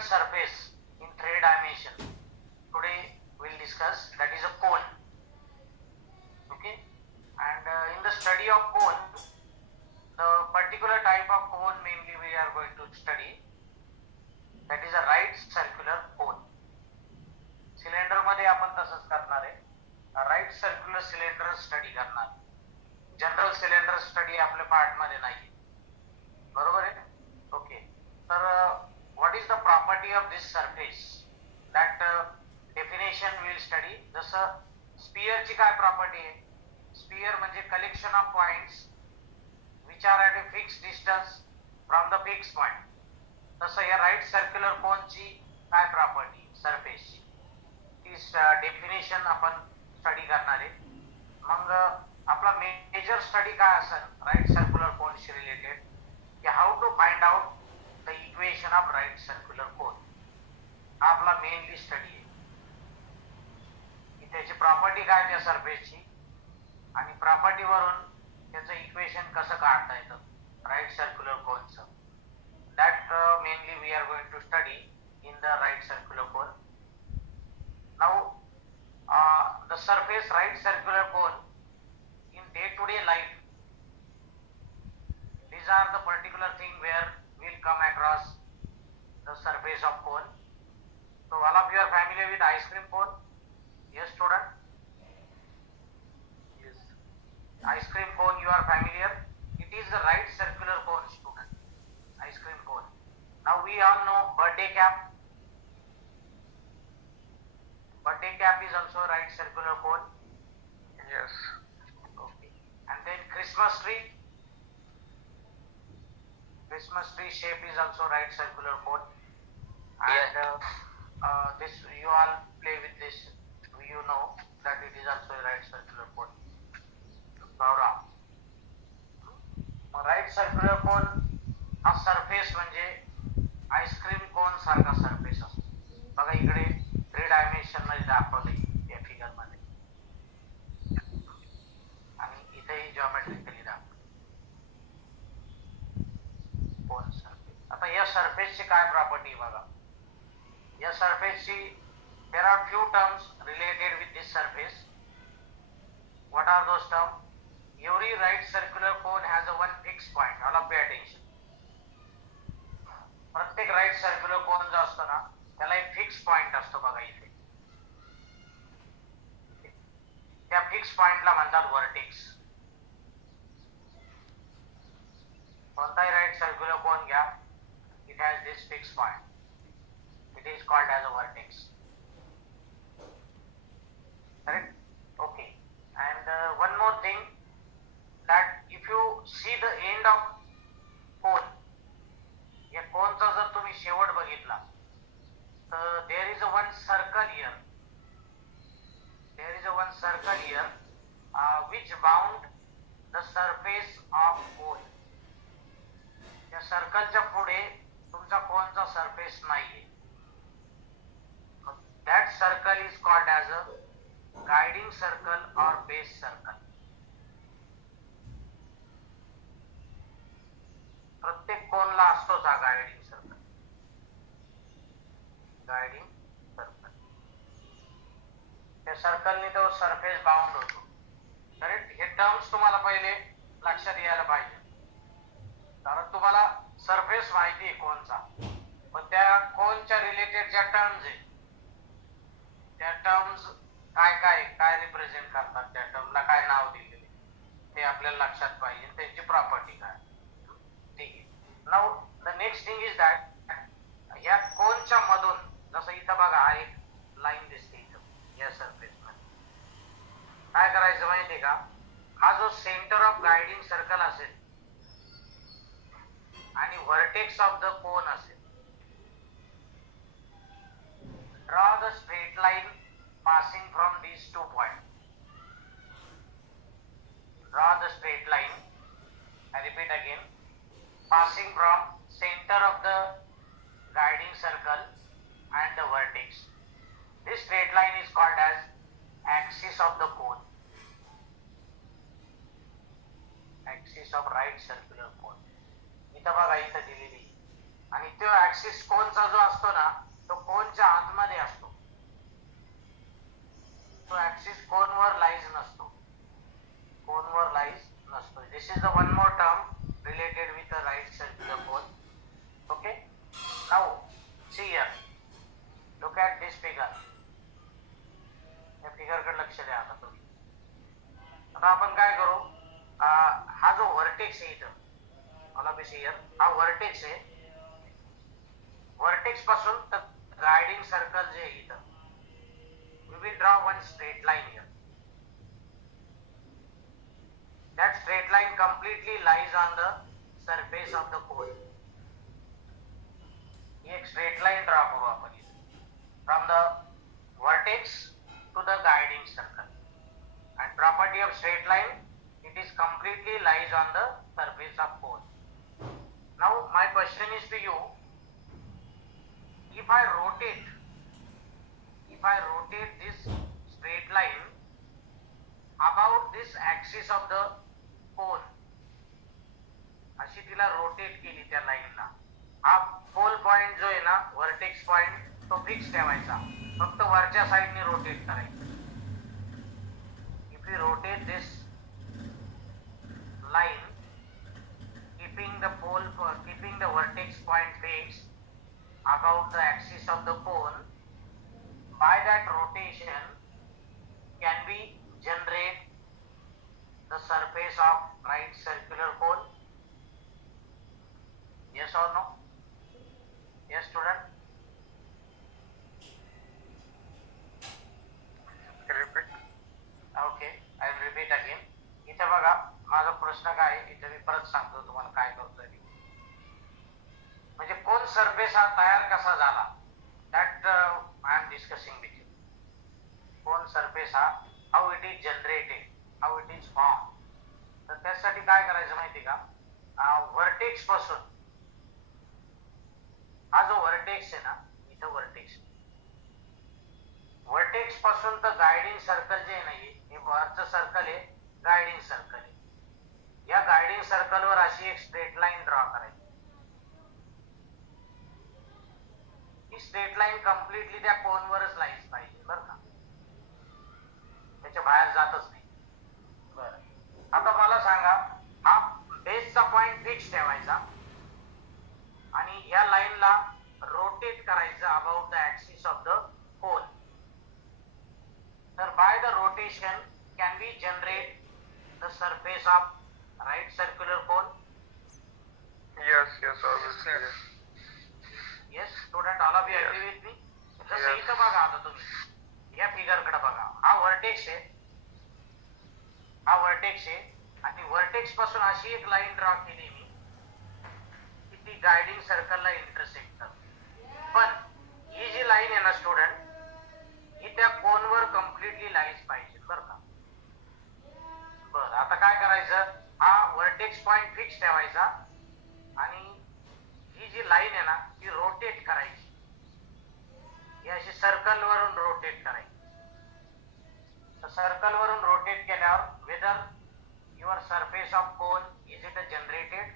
important surface in three dimension today we'll discuss, that is a cone. Okay, and in the study of cone, the particular type of cone mainly we are going to study, that is a right circular cone. Cylinder मध्ये आपण तसंच करणार आहे, right circular cylinder study करणार. General cylinder study आपल्या part मध्ये नाही, बरोबर आहे. ओके, तर what is the property of this surface, that definition will study. जसं स्पियरची काय प्रॉपर्टी आहे, स्पियर म्हणजे collection of points which are at a fix distance from the fix point. तसं या राईट सर्क्युलर कोनची काय प्रॉपर्टी सरफेसची, ती डेफिनेशन आपण स्टडी करणार आहे. मग आपला मेजर स्टडी काय असेल राईट सर्क्युलर कोनशी रिलेटेड, की how to find out the equation of right circular cone. हा आपला मेनली स्टडी आहे, की त्याची प्रॉपर्टी काय त्या सरफेसची आणि प्रॉपर्टीवरून त्याचं इक्वेशन कसं काढता येतं राईट सर्क्युलर कोनचं. That mainly we are going to study in the right circular cone. Now, the surface right circular cone in day-to-day life, these are the particular thing where we'll come across the surface of cone. So, all of you are familiar with ice cream cone? Yes, student? Yes. Ice cream cone, you are familiar? It is the right circular cone, student. Ice cream cone. Now, we all know birthday cap. Birthday cap is also a right circular cone. Yes. Okay. And then Christmas tree. Christmas tree shape is also right circular cone. And this you all play with this. You know that it is also a right circular cone. Laura. Right circular cone हा surface म्हणजे ice cream कोन सारखा surface असतो. बघा इकडे three dimension मध्ये दाखवलंय या figure मध्ये, आणि इथेही जॉमेट्रिकली दाखवलं कोन सरफेस. आता या सरफेसची काय प्रॉपर्टी बघा. या सरफेसची there are few terms related with this surface. What are those term? Every right circular cone has a one fix point. All of pay attention. प्रत्येक राईट सर्क्युलर कोन जो असतो ना त्याला एक फिक्स पॉइंट असतो बघा इथे. त्या फिक्स पॉइंटला म्हणतात व्हर्टेक्स. कोणताही राईट सर्क्युलर कोन घ्या, it has this fix point. It is called as a vertex. Correct? Okay. And one more thing, that if you see the end of cone, या कोनचा जर तुम्ही शेवट बघितला तर there is a one circle here. There is a one circle here which bound the surface of cone. या सर्कलच्या पुढे तुमचा कोनचा सरफेस नाहीये. That circle is called as a guiding circle or base circle. प्रत्येक कोनला असतोच हा गायडिंग सर्कल. गायडिंग सर्कल, त्या सर्कलने तो सरफेस बाउंड होतो. करेक्ट? हे टर्म्स तुम्हाला पहिले लक्षात यायला पाहिजे, कारण तुम्हाला सरफेस माहिती आहे कोनचा, पण त्या कोनच्या रिलेटेड ज्या टर्म्स आहेत त्या टर्म्स काय रिप्रेझेंट करतात, त्या टर्मला काय नाव दिलेले ते आपल्याला लक्षात पाहिजे, त्यांची प्रॉपर्टी काय. ठीक आहे. Now the next thing is that या कोनच्या मधून, जसं इथं बघा हा एक लाईन दिसते इथं या सरफेस मध्ये, काय करायचं माहितीये का, हा जो सेंटर ऑफ गायडिंग सर्कल असेल आणि व्हर्टेक्स ऑफ द कोन असेल, draw the straight line passing from these 2 points. Draw the straight line. I repeat again. Passing from center of the guiding circle and the vertex. This straight line is called as axis of the cone. Axis of right circular cone. इथं बघा इथं दिलेली आणि तो axis कोनचा जो असतो ना तो कोनच्या आतमध्ये असतो, तो ऍक्सिस कोनवर लाईज नसतो, कोनवर लाईज नसतो. This is the one more term related with the right circular cone. Okay, now see here, look at this figure. या फिगर कडे लक्ष द्या आता तुम्ही. आता आपण काय करू, हा जो व्हर्टेक्स आहे इथं, मला बी सी हियर, हा व्हर्टेक्स आहे. व्हर्टेक्स पासून तर गायडिंग सर्कल जे आहे इथं, we will draw one straight line here. That straight line completely lies on the surface of the cone. एक straight line draw करू आपण from the vertex to the guiding circle. And property of straight line, it is completely lies on the surface of cone. Now my question is to you, if I rotate this straight line about this axis of the cone, अशी तिला rotate केली त्या लाईनला, हा pole point जो आहे ना, vertex point, तो फिक्स ठेवायचा, फक्त वरच्या साइडने रोटेट करायचं. If you rotate this line keeping the vertex point fixed about the axis of the cone, by that rotation can we generate the surface of right circular cone? Yes or no? Yes, student? Repeat. Okay, I will repeat again. इथे बघा, माझा प्रश्न काय आहे, इथे मी परत सांगतो तुम्हाला काय करतोय. म्हणजे कोन सरफेस हा तयार कसा झाला, that I am discussing with you. Cone surface हा how it is generated, how it is form. तर त्यासाठी काय करायचं माहिती का, व्हर्टेक्स पासून, हा जो व्हर्टेक्स आहे ना, इथं व्हर्टेक्स पासून तर गायडिंग सर्कल जे आहे ना, हे वरचं सर्कल आहे, गायडिंग सर्कल आहे. या गायडिंग सर्कलवर अशी एक स्ट्रेट लाईन ड्रॉ करायची. ही स्ट्रेट लाईन कम्प्लिटली त्या कोनवरच लाईज पाहिजे बरं का, त्याच्या बाहेर जातच नाही. बरं, आता मला सांगा, हा बेसचा पॉइंट फिक्स ठेवायचा आणि या लाईनला रोटेट करायचं about the axis of the cone. तर by the rotation can be generate the surface of right circular cone. Yes, obviously. Yes student, all of you agree with me? जसं इथं बघा, आता तुम्ही या फिगर कडे बघा, हा व्हर्टेक्स आहे, आणि व्हर्टेक्स पासून अशी एक लाईन ड्रॉ केली मी की ती गायडिंग सर्कलला इंटरसेक्ट करते. पण ही जी लाईन आहे ना स्टुडंट, ही त्या कोनवर कम्प्लिटली लाईज पाहिजे बरं का. बरं, आता काय करायचं, हा व्हर्टेक्स पॉइंट फिक्स ठेवायचा आणि ही जी लाईन आहे ना, ती रोटेट करायची, ही अशी सर्कल वरून रोटेट करायची. सर्कल वरून रोटेट केल्यावर whether your surface of cone is it generated,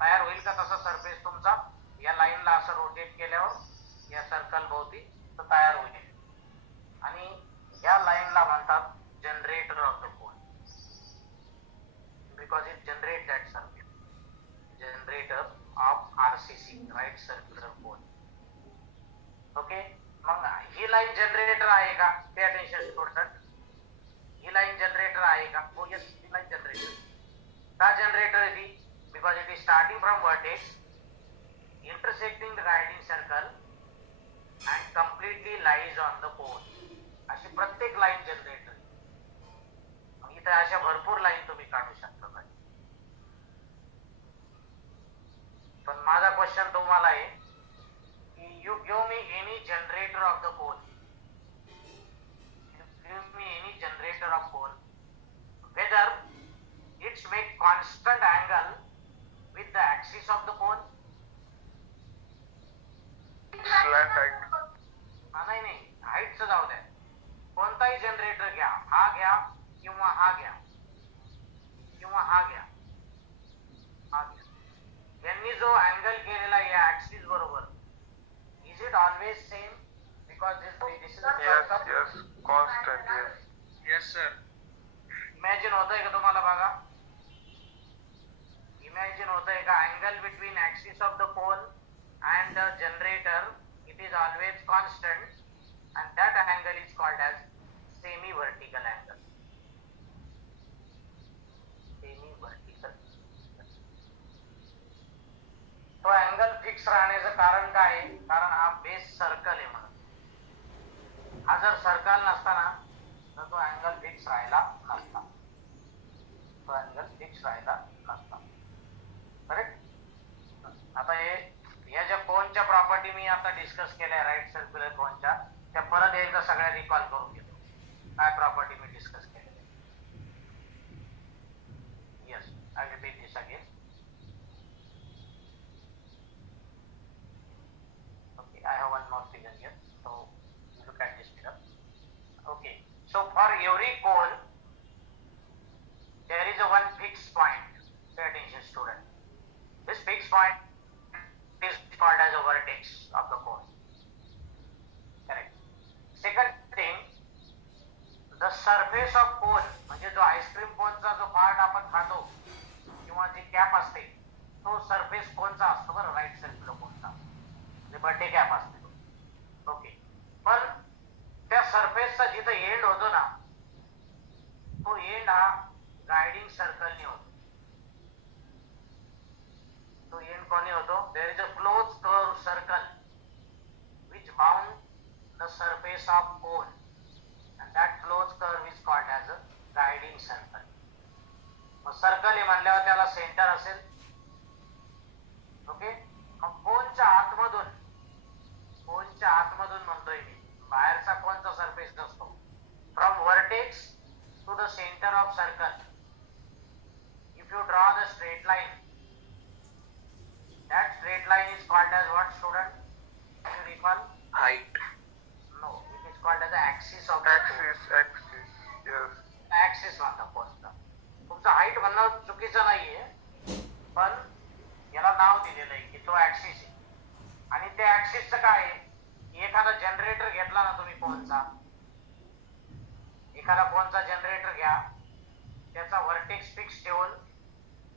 तयार होईल का तसा सरफेस तुमचा, या लाईनला असं रोटेट केल्यावर या सर्कल भोवती तर तयार होईल. आणि या लाईनला म्हणतात generator of the cone, because it generate that circuit, generator of RCC, right circular cone. Okay, मग ही लाईन जनरेटर आहे का, पे अटेन्शन स्टुडंट, ही लाईन जनरेटर आहे का? हो यस, ही लाईन जनरेटर. का जनरेटर आहे ती? Because it is starting from vertex, intersecting the guiding circle and completely lies on the cone. अशी प्रत्येक लाईन जनरेटर. इथे अशा भरपूर लाईन तुम्ही काढू शकता. पण माझा क्वेश्चन तुम्हाला आहे की you give me any generator of the cone, give me any generator of cone, whether it's make constant angle with the axis of the cone. Slant height. नाही, हाईटचं जाऊ द्या, कोणताही जनरेटर घ्या, हा घ्या किंवा हा घ्या किंवा हा घ्या, जो अँगल केलेला आहे या ऍक्सिस बरोबर, is it always same? Because this is Yes, yes, constant, yes. Yes, sir. Imagine होतंय का तुम्हाला? बघा, इमॅजिन होतंय का angle between axis of the pole and the generator, it is always constant and that angle is called as semi vertical angle. Semi vertical. तो angle fix राहण्याचं कारण काय आहे? कारण हा बेस सर्कल आहे म्हणून. हा जर सर्कल नसता ना तर तो अँगल फिक्स राहिला नसता. तो अँगल फिक्स राहिला नसता. करेक्ट. आता या ज्या कोनच्या प्रॉपर्टी मी आता डिस्कस केल्या राईट सर्क्युलर कोनच्या, त्या परत एकदा सगळ्या रिकॉल करून घेतो. काय प्रॉपर्टी मी डिस्कस केलेल्या. Yes, I repeat this again. Okay, I have one more figure here. So look at this figure. Okay, so for every cone there is a one fixed point. Pay attention, student. This fixed point is called as a vertex of the cone. Correct. Second thing, the surface of cone, म्हणजे जो ice cream कोनचा जो part आपण खातो किंवा जी cap असते, तो surface कोनचा असतो बरं, राईट सर्क्युलर कोनचा, म्हणजे बर्थडे कॅप असते. ओके, पण त्या सरफेसचा जिथं एंड होतो ना, तो एंड हा गायडिंग सर्कलने होतो. तो एंड कोणी होतो? There is a close curve circle which bound the surface of cone and that closed curve is called as a guiding circle. मग सर्कल आहे म्हणल्यावर त्याला सेंटर असेल. ओके, मग कोनच्या आतमधून म्हणतोय मी, बाहेरचा कोणचा सरफेस नसतो. From vertex to the centre of circle, if you draw the straight line, that straight line is called as what, student? Can you recall? Height. No, it is called as the axis of the cone. Axis, yes. Axis म्हणता कोणता. तुमचं height म्हणणं चुकीचं नाहीये, पण याला नाव दिलेलं आहे की तो ऍक्सिस आहे. आणि त्या ऍक्सिसचं काय आहे? एखादा जनरेटर घेतला ना तुम्ही कोणचा, एखादा कोणचा जनरेटर घ्या, त्याचा व्हर्टेक्स फिक्स ठेवून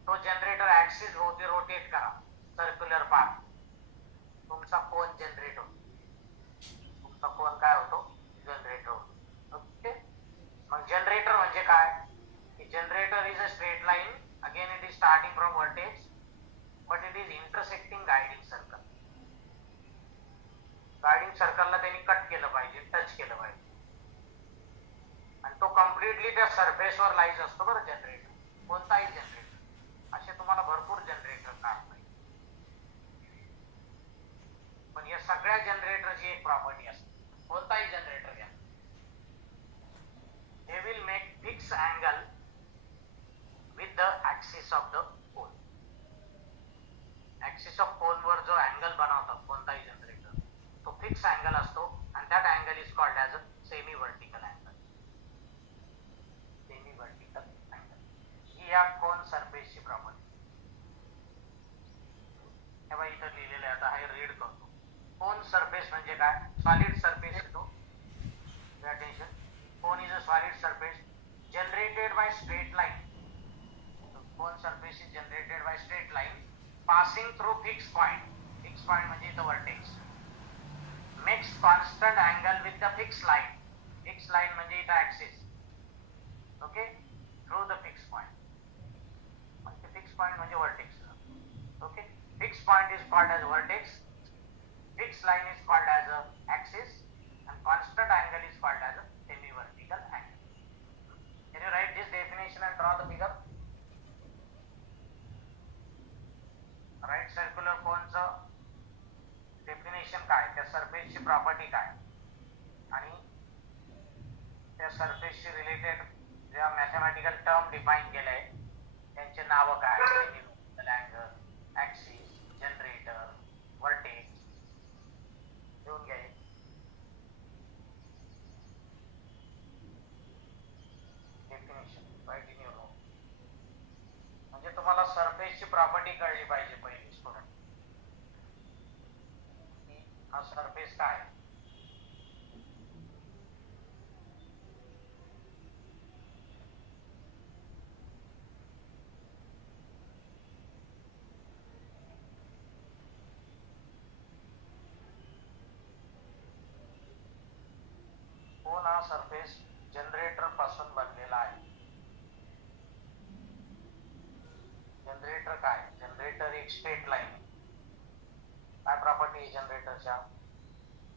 तो जनरेटर ऍक्सिस भोवती रोटेट करा, सर्क्युलर पाथ, तुमचा कोन जनरेट होतो. तुमचा कोन काय होतो? जनरेटर होतो. ओके, मग जनरेटर म्हणजे काय? की generator is a straight line, again it is starting from vertex but it is intersecting guiding circle. Guiding सर्कलला त्यांनी कट केलं पाहिजे, टच केलं पाहिजे, आणि तो कम्प्लिटली त्या सरफेसवर लाईज असतो बरं जनरेटर. कोणताही जनरेटर, असे तुम्हाला भरपूर जनरेटर काढता येईल, पण या सगळ्या जनरेटरची एक प्रॉपर्टी असते. कोणताही जनरेटर घ्या, they will make fixed angle with the axis of the pole. Axis of pole वर जो अँगल बनवतात कोणताही जनरेटर, तो फिक्स अँगल असतो, and that angle is called as a semi vertical angle. Semi vertical angle ही या कोन सरफेसची property. हे बघा इथं लिहिलेलं आहे, आता हे रीड करतो. कोन सरफेस म्हणजे काय? सॉलिड सरफेस येतो. Pay attention. Cone is a solid surface generated by straight line. So cone surface is generated by straight line passing through fixed point. Fixed point म्हणजे इथं vertex. Makes constant angle with the fixed line. Fixed line म्हणजे इथं axis. Okay? Through the fixed point. म्हणजे fixed point म्हणजे vertex. Okay? Fixed point is called as vertex. Fixed line is called as a axis. And constant angle is called as a semi-vertical angle. Can you write this definition and draw the figure? Right circular coneचं definition काय, त्या सरफेसची property काय, आणि त्या सरफेसशी related ज्या mathematical term define केलंय त्यांचे नावं काय, semi vertical angle, axis, generator, vertex, घेऊन घ्या. Definition write in your note. म्हणजे तुम्हाला सरफेसची प्रॉपर्टी कळली पाहिजे पहिली स्टुडंट. हा सरफेस काय आहे? कोण हा सरफेस जनरेटर पासून बनलेला आहे. जनरेटर काय? जनरेटर एक स्ट्रेट लाईन. काय प्रॉपर्टी आहे जनरेटरच्या?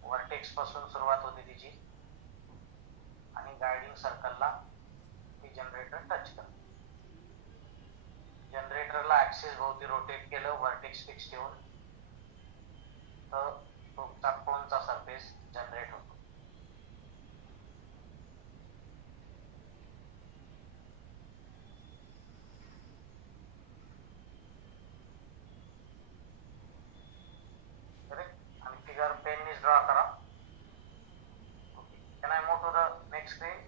वर्टेक्स पासून सुरुवात होते तिची आणि गायडिंग सर्कलला ती जनरेटर टच करते. जनरेटरला ऍक्सिस भोवती रोटेट केलं वर्टेक्स फिक्स ठेवून तर तुमचा कोणचा सरफेस जनरेट होतो. आणि फिगर पेननीच ड्रॉ करा. Can I move to the next screen?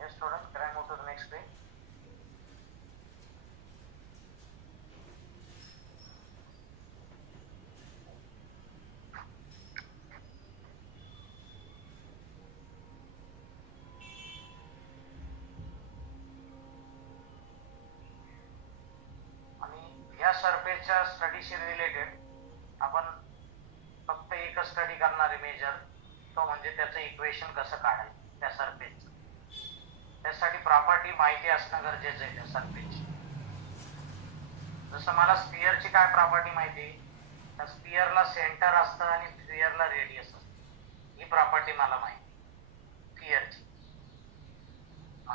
Yes, student, can I move to the next screen? या सरफेसच्या स्टडीशी रिलेटेड आपण फक्त एकच स्टडी करणार आहे मेजर, तो म्हणजे त्याचं इक्वेशन कसं काढायचं त्या सरफेसचं. त्यासाठी प्रॉपर्टी माहिती असणं गरजेचं आहे त्या सरफेसची. जसं मला स्पिअरची काय प्रॉपर्टी माहिती आहे, त्या स्पिअरला सेंटर असतं आणि स्पिअरला रेडियस असतं. ही प्रॉपर्टी मला माहिती स्पिअरची.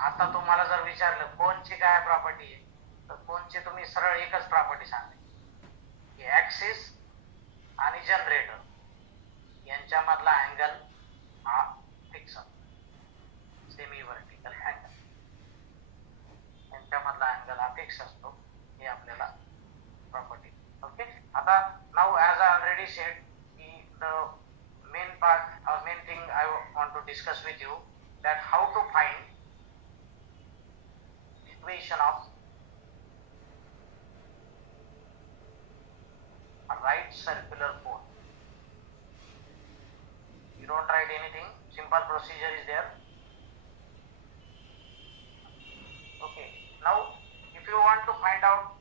आता तुम्हाला जर विचारलं कोणची काय प्रॉपर्टी आहे तर कोणची तुम्ही सरळ एकच प्रॉपर्टी सांगायची की ऍक्सिस आणि जनरेटर यांच्यामधला अँगल हा फिक्स असतो. सेमी व्हर्टिकल अँगल यांच्यामधला अँगल हा फिक्स असतो. हे आपल्याला प्रॉपर्टी. ओके. आता now as I already said की the main part or main thing I want to discuss with you that how to find equation of a right circular cone. You don't write anything, simple procedure is there. Okay, now if you want to find out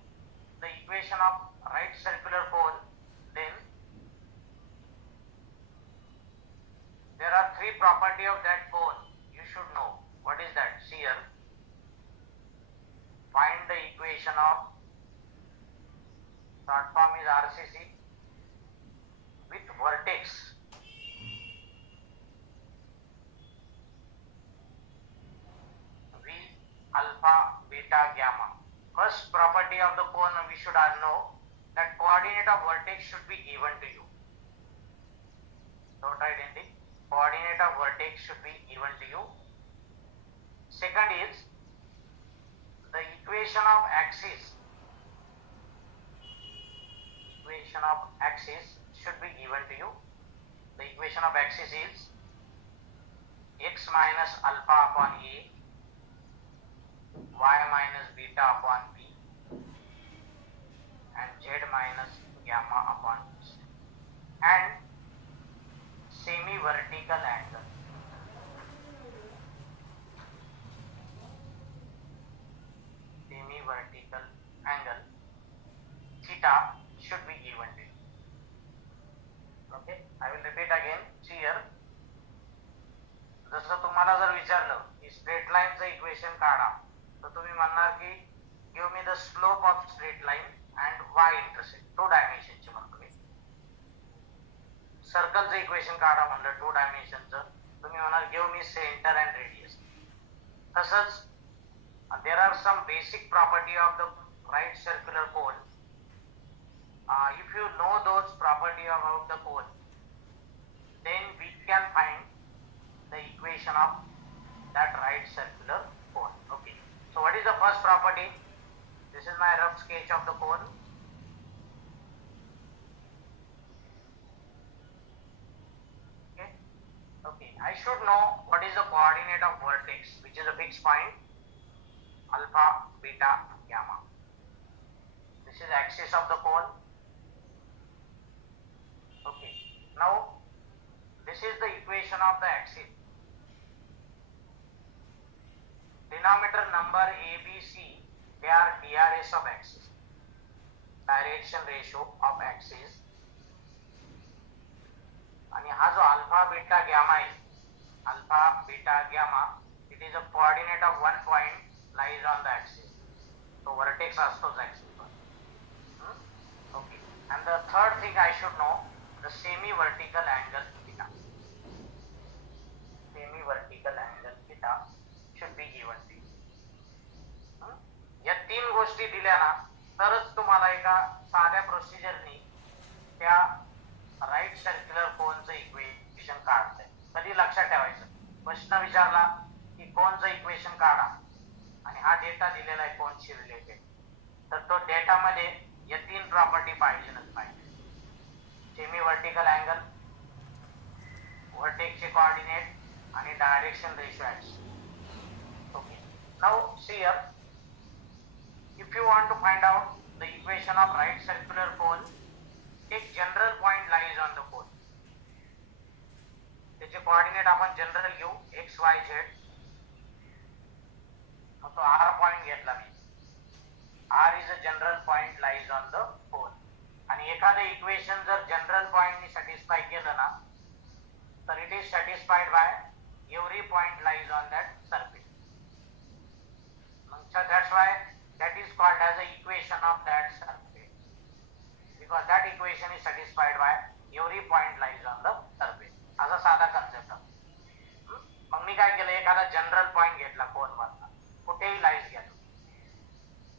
the equation of right circular cone, then there are three property of that cone you should know. What is that? See here, find the equation of, short form is RCC, with vertex V alpha beta gamma. First property of the cone we should know that coordinate of vertex should be given to you. Don't write anything. Coordinate of vertex should be given to you. Second is the equation of axis. Equation of axis should be given to you. The equation of axis is x minus alpha upon a, y minus beta upon b, and z minus gamma upon c, and semi-vertical angle. Semi-vertical angle theta should be given to you. Okay, I will repeat again. See here, जसं तुम्हाला जर विचारलं की straight लाईनचं equation काढा तर तुम्ही म्हणणार की give me the slope of straight line and Y intersect. 2 डायमेन्शनचे म्हणतो मी. सर्कलचं इक्वेशन काढा म्हणलं 2 डायमेन्शनचं, तुम्ही म्हणाल give me centre and radius. तसंच there are some basic property of the right circular cone. If you know those property about the cone, then we can find the equation of that right circular cone. Okay, so what is the first property? This is my rough sketch of the cone. I should know what is the coordinate of vertex, which is a fixed point, alpha, beta, gamma. This is axis of the cone. Okay. Now, this is the equation of the axis. Denominator number A, B, C, they are DRS of axis, direction ratio of axis. आणि हा जो alpha beta gamma आहे, alpha beta gamma, it is a coordinate of one point lies on the axis. तो vertex असतोच ऍक्सिसवर. ओके. And the third thing I should know the semi vertical angle theta. Semi vertical angle theta should be given to you. या तीन गोष्टी दिल्या ना तरच तुम्हाला एका साध्या प्रोसिजरनी त्या राईट सर्क्युलर कोनचं इक्वेशन काढतंय. कधी लक्षात ठेवायचं, प्रश्न विचारला की कोनचं इक्वेशन काढा आणि हा डेटा दिलेला आहे कोनशी रिलेटेड, तर तो डेटामध्ये या तीन प्रॉपर्टी पाहिजेच पाहिजे. सेमी व्हर्टिकल अँगल, व्हर्टेक्सचे कोऑर्डिनेट आणि direction ratio axis. Okay. Now see here, if you want to find out the equation of right circular cone, एक general point lies on the कोन. त्याचे कोऑर्डिनेट आपण जनरल घेऊ x Y Z. मग तो R point घेतला मी. R is a general point lies on the cone. आणि एखादं इक्वेशन जर जनरल पॉइंटनी सॅटिस्फाय केलं ना तर it is satisfied by every point lies on that surface. मग that's why that is called as a equation of that surface, because that equation is satisfied by every point lies on the surface. असा साधा concept आहे. मग मी काय केलं, एखादा general point घेतला कोन मधला, कुठेही लाईज घ्या.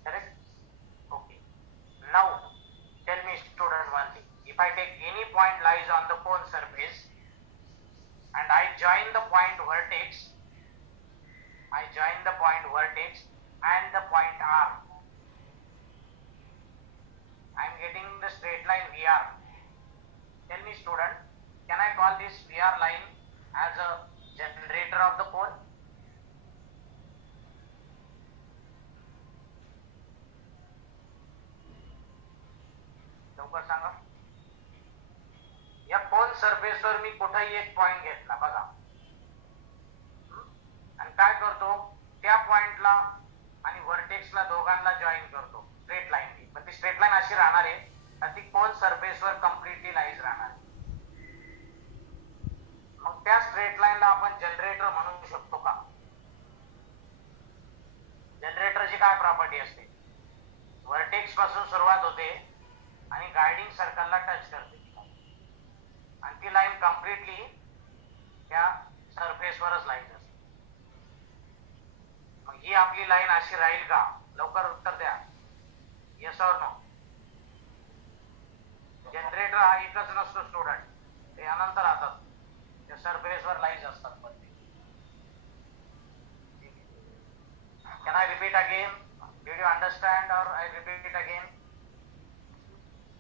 Correct. Okay. Now tell me student one thing, if I take any point lies on the cone surface and I join the point vertex, and the point R, I am getting the straight line VR. Tell me student, can I call this VR line as a generator of the cone? लवकर सांगा. या कोन surface वर मी कुठेही एक point घेतला बघा, आणि काय करतो, त्या पॉइंटला आणि व्हर्टेक्सला दोघांना जॉईन करतो स्ट्रेट लाईन. पण ती स्ट्रेट लाईन अशी राहणार आहे का ती कोन सरफेसवर कम्प्लिटली लाईज राहणार आहे. मग त्या स्ट्रेट लाईनला आपण जनरेटर म्हणू शकतो का? जनरेटरची काय प्रॉपर्टी असते, व्हर्टेक्स पासून सुरुवात होते आणि गायडिंग सर्कलला टच करते आणि ती लाईन कम्प्लिटली त्या सरफेसवरच लाईज असते. मग ही आपली लाईन अशी राहील का? लवकर उत्तर द्या, येस ऑर नो. जनरेटर हा एकच नसतो स्टुडंट, ते अनंत राहतात, त्या सरफेसवर लाईज असतात. पण can I repeat again? Did you understand or I repeat it again?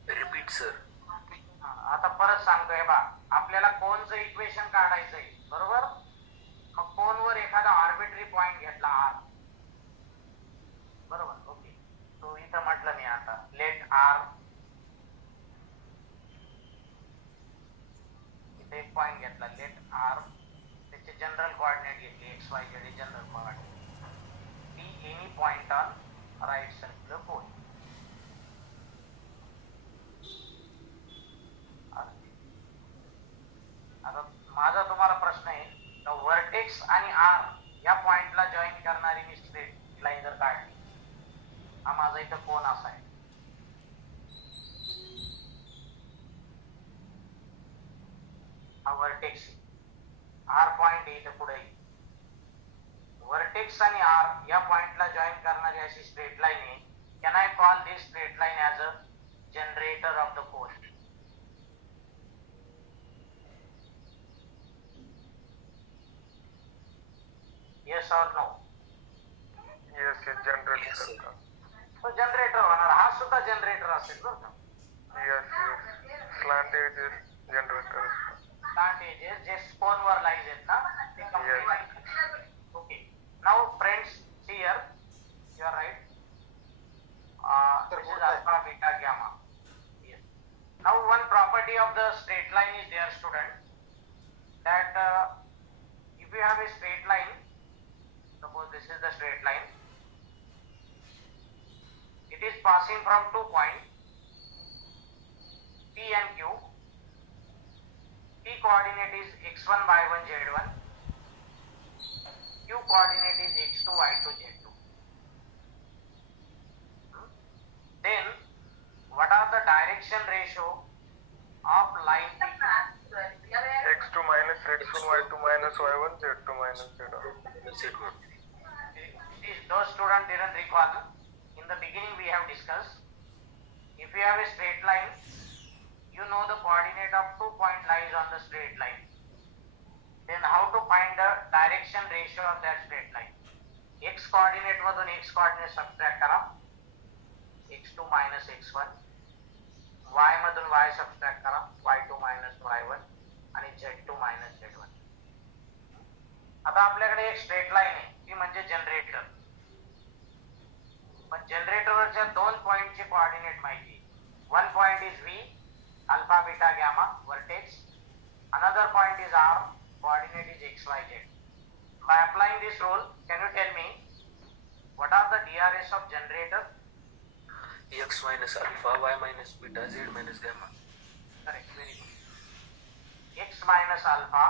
Repeat sir. आता परत सांगतोय बा, आपल्याला कोनचं इक्वेशन काढायचंय बरोबर. मग कोनवर एखादा आर्बिट्ररी पॉइंट घेतला आर, बरोबर. ओके. तो इथं म्हटलं मी आता लेट आर, इथे एक पॉइंट घेतला लेट आर, त्याचे जनरल कोऑर्डिनेट घेतले X Y Z general coordinate. T any point on right circular cone. आता माझा तुम्हाला प्रश्न आहे, व्हर्टेक्स आणि आर या पॉइंटला जॉईन करणारी मी स्ट्रेट लाईन जर काढली, हा माझा इथं कोन असा आहे, हा व्हर्टेक्स, आर पॉइंट आहे इथं पुढे. व्हर्टेक्स आणि आर या पॉइंटला जॉईन करणारी अशी स्ट्रेट लाईन आहे. Can I call this straight line as a generator of the cone? Yes or no? Yes, generator. तो जनरेटर होणार, हा सुद्धा जनरेटर असेल बरं का. Yes. Slant edge is generator. slant edges जे स्पोन वर लाईज आहेत ना ते complete. Okay, now friends see here, you are right. This is alpha, beta, gamma. Yes. Now one property of the straight line is there, students, that if you have a straight line, suppose this is the straight line, it is passing from 2 points P and Q. P coordinate is x1, y1, z1. Q coordinate is x2, y2, z2. Then what are the direction ratio of line P? x2 minus x1, y2 minus y1, z2 minus z1. Those students didn't recall. In the beginning we have discussed. If you have a straight line, you know the coordinate of 2 point lies on the straight line. Then how to find the direction ratio of that straight line? X coordinate मधून x coordinate subtract करा, x2 minus x1. y मधून y subtract करा, y2 minus y1 आणि z2 minus z1. आता आपल्याकडे एक straight line आहे, ती म्हणजे जनरेटर. पण जनरेटरवरच्या 2 पॉइंटचे कोऑर्डिनेट माहिती. One point is v, alpha, beta, gamma, vertex. Another point is r, coordinate is x, y, z. By applying this rule, can you tell me what are the DRS of generator? x minus alpha, y minus beta, z minus gamma. Correct, very good. X minus alpha,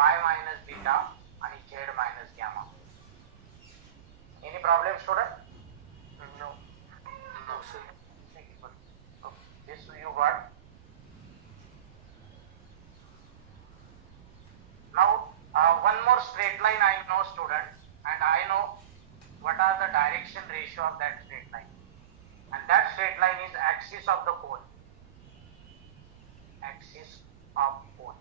y minus beta and z minus gamma. Any problem, student? No. No, sir. Okay, this you got. Now one more straight line I know, students, and I know what are the direction ratio of that straight line, and that straight line is axis of the cone. Axis of cone.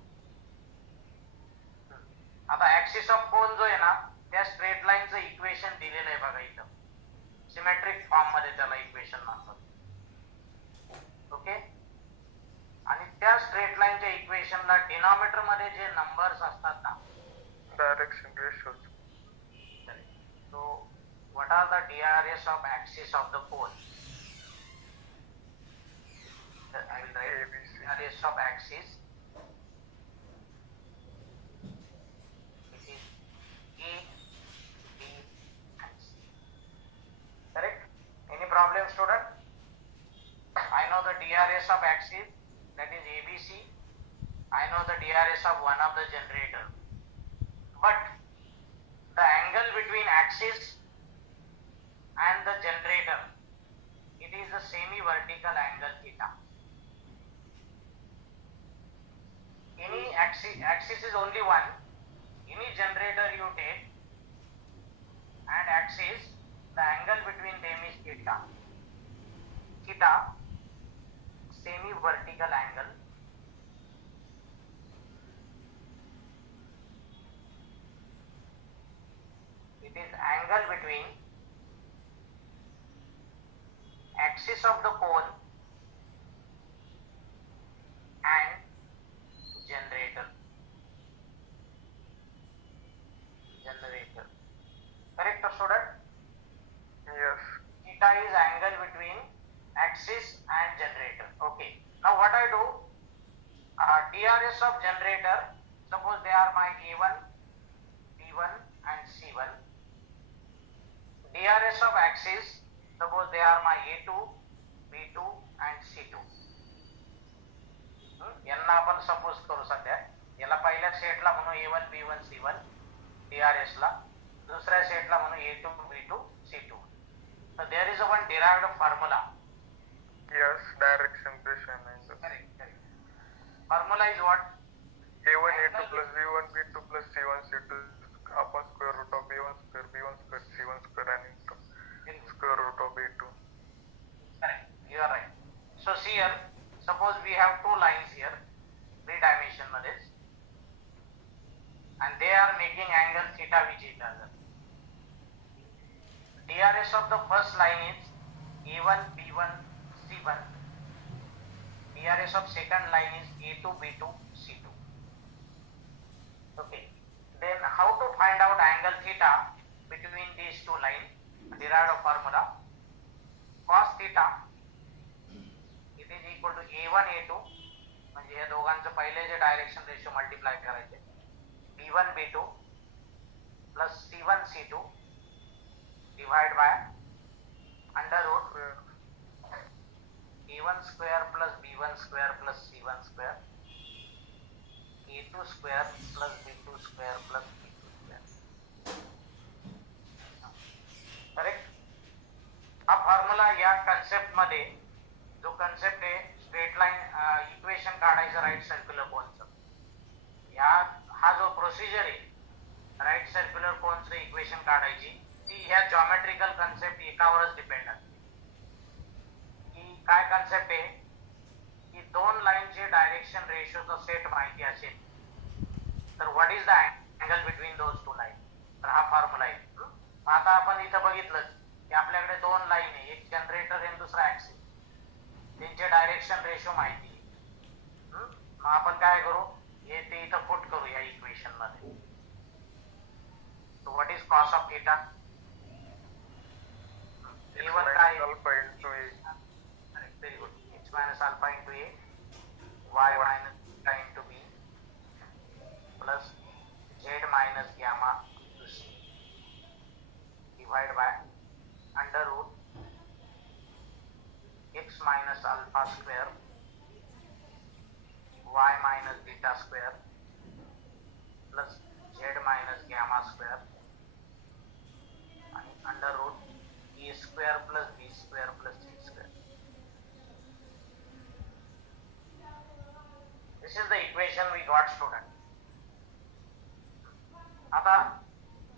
आता axis of cone जो आहे ना, त्या straight लाईनचं equation दिलेलं आहे बघा इथं. Symmetric form मध्ये त्याला इक्वेशन म्हणतात. ओके, आणि त्या स्ट्रेट लाईनच्या इक्वेशनला डिनॉमिनेटर मध्ये जे नंबर्स असतात ना, Direction ratios. so what are the DRS of axis of the cone? I will write ABC. DRS of axis. It is A, B and C. Correct? Any problem, student? I know the DRS of axis, that is ABC. I know the DRS of one of the generator. But the angle between axis and the generator, it is the semi-vertical angle theta. Any axis is only one. Any generator you take and axis, the angle between them is theta. Theta, semi-vertical angle. It is angle between axis of the cone and generator. Correct, student? Yes. Theta is angle between axis and generator. Okay. Now what I do? DRS of generator. Suppose they are my A1, B1 and C1. DRS of axis. Suppose they are my A2, B2 and C2. यांना आपण suppose करू सध्या. याला पहिल्या सेटला म्हणू A1, B1, C1 DRS ला. दुसऱ्या सेटला म्हणू A2, B2, C2. So there is a one derived formula. Yes. Direction ratio and angle. Correct. Formula is what? A1 A2 plus B1 B2 plus C1 C2 upon square root of B1 square B1 square C1 square and into square root of B2. Correct. You are right. So see here. Suppose we have two lines here, 3 dimension मध्ये, and they are making angle theta with each other. DRS of the first line is A1, B1, C1. DRS of second line is A2, B2, C2. Okay. Then how to find out angle theta between these two lines? Derived a formula. Cos theta it is equal to a1 a2 म्हणजे या दोघांचं पहिले जे direction ratio multiply करायचे b1 b2 plus c1 c2 divide by under root a1 square plus b1 square plus c1 square a2 square plus b2 square plus c2 square. Correct. हा formula या concept मध्ये जो concept आहे straight line equation काढायचं right circular कोनचं, या हा जो प्रोसिजर आहे राईट सर्क्युलर कोनचं इक्वेशन काढायची ती ह्या जॉमेट्रिकल कन्सेप्ट एकावरच डिपेंड असते. की काय कन्सेप्ट आहे की दोन लाईनचे डायरेक्शन रेशोचा सेट माहिती असेल तर what is the angle between those two line, तर हा फॉर्म्युला आहे. आता आपण इथं बघितलं की आपल्याकडे दोन लाईन आहे, एक जनरेटर आणि दुसरा ऍक्सिस, त्यांचे डायरेक्शन रेशो माहिती आहे. मग आपण काय करू, हे ते इथं पुट करू या इक्वेशन मध्ये. So what is cos of theta, a1 काय alpha into A. Very good. x minus alpha into a, y minus theta into b plus z minus gamma into c divided by under root x minus alpha square y minus beta square plus z minus gamma square and under root a square plus b square plus c square. This is the equation we got, student. आता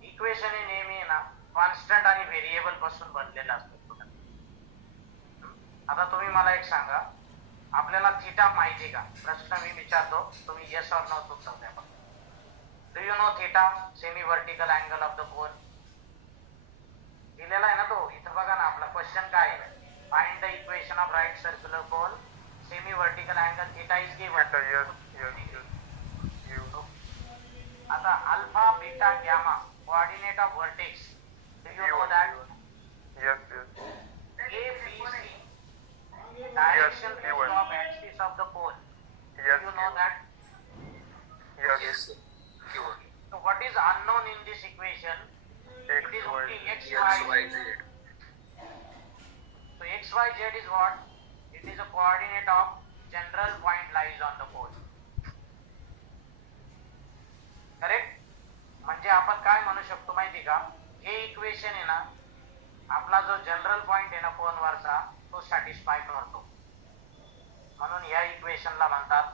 equation हे नेहमी आहे ना constant आणि variable पासून बनलेलं असतं student. आता तुम्ही मला एक सांगा, आपल्याला थीटा माहिती का, प्रश्न मी विचारतो, तुम्ही येस ऑर नो उत्तर द्या. Do you no theta semi vertical angle of the कोन, दिलेला आहे ना तो इथं बघा ना. आपला क्वेश्चन काय आहे, find the equation of right circular cone semi vertical angle theta is given. आता alpha beta gamma coordinate of vertex, do you know that? Yes, yes. A B C direction ratio of axis of the cone, do Yes, you know that? yes. Yes, sir. Given. So what is unknown in this equation? X, It is Y, only x, X, y, Y, z. Z. So x, y, z is what? It is a coordinate of general point lies on the cone. Correct. म्हणजे आपण काय म्हणू शकतो माहिती का, हे equation आहे ना आपला जो जनरल पॉइंट आहे ना कोन वरचा तो सॅटिस्फाय करतो. म्हणून या इक्वेशनला म्हणतात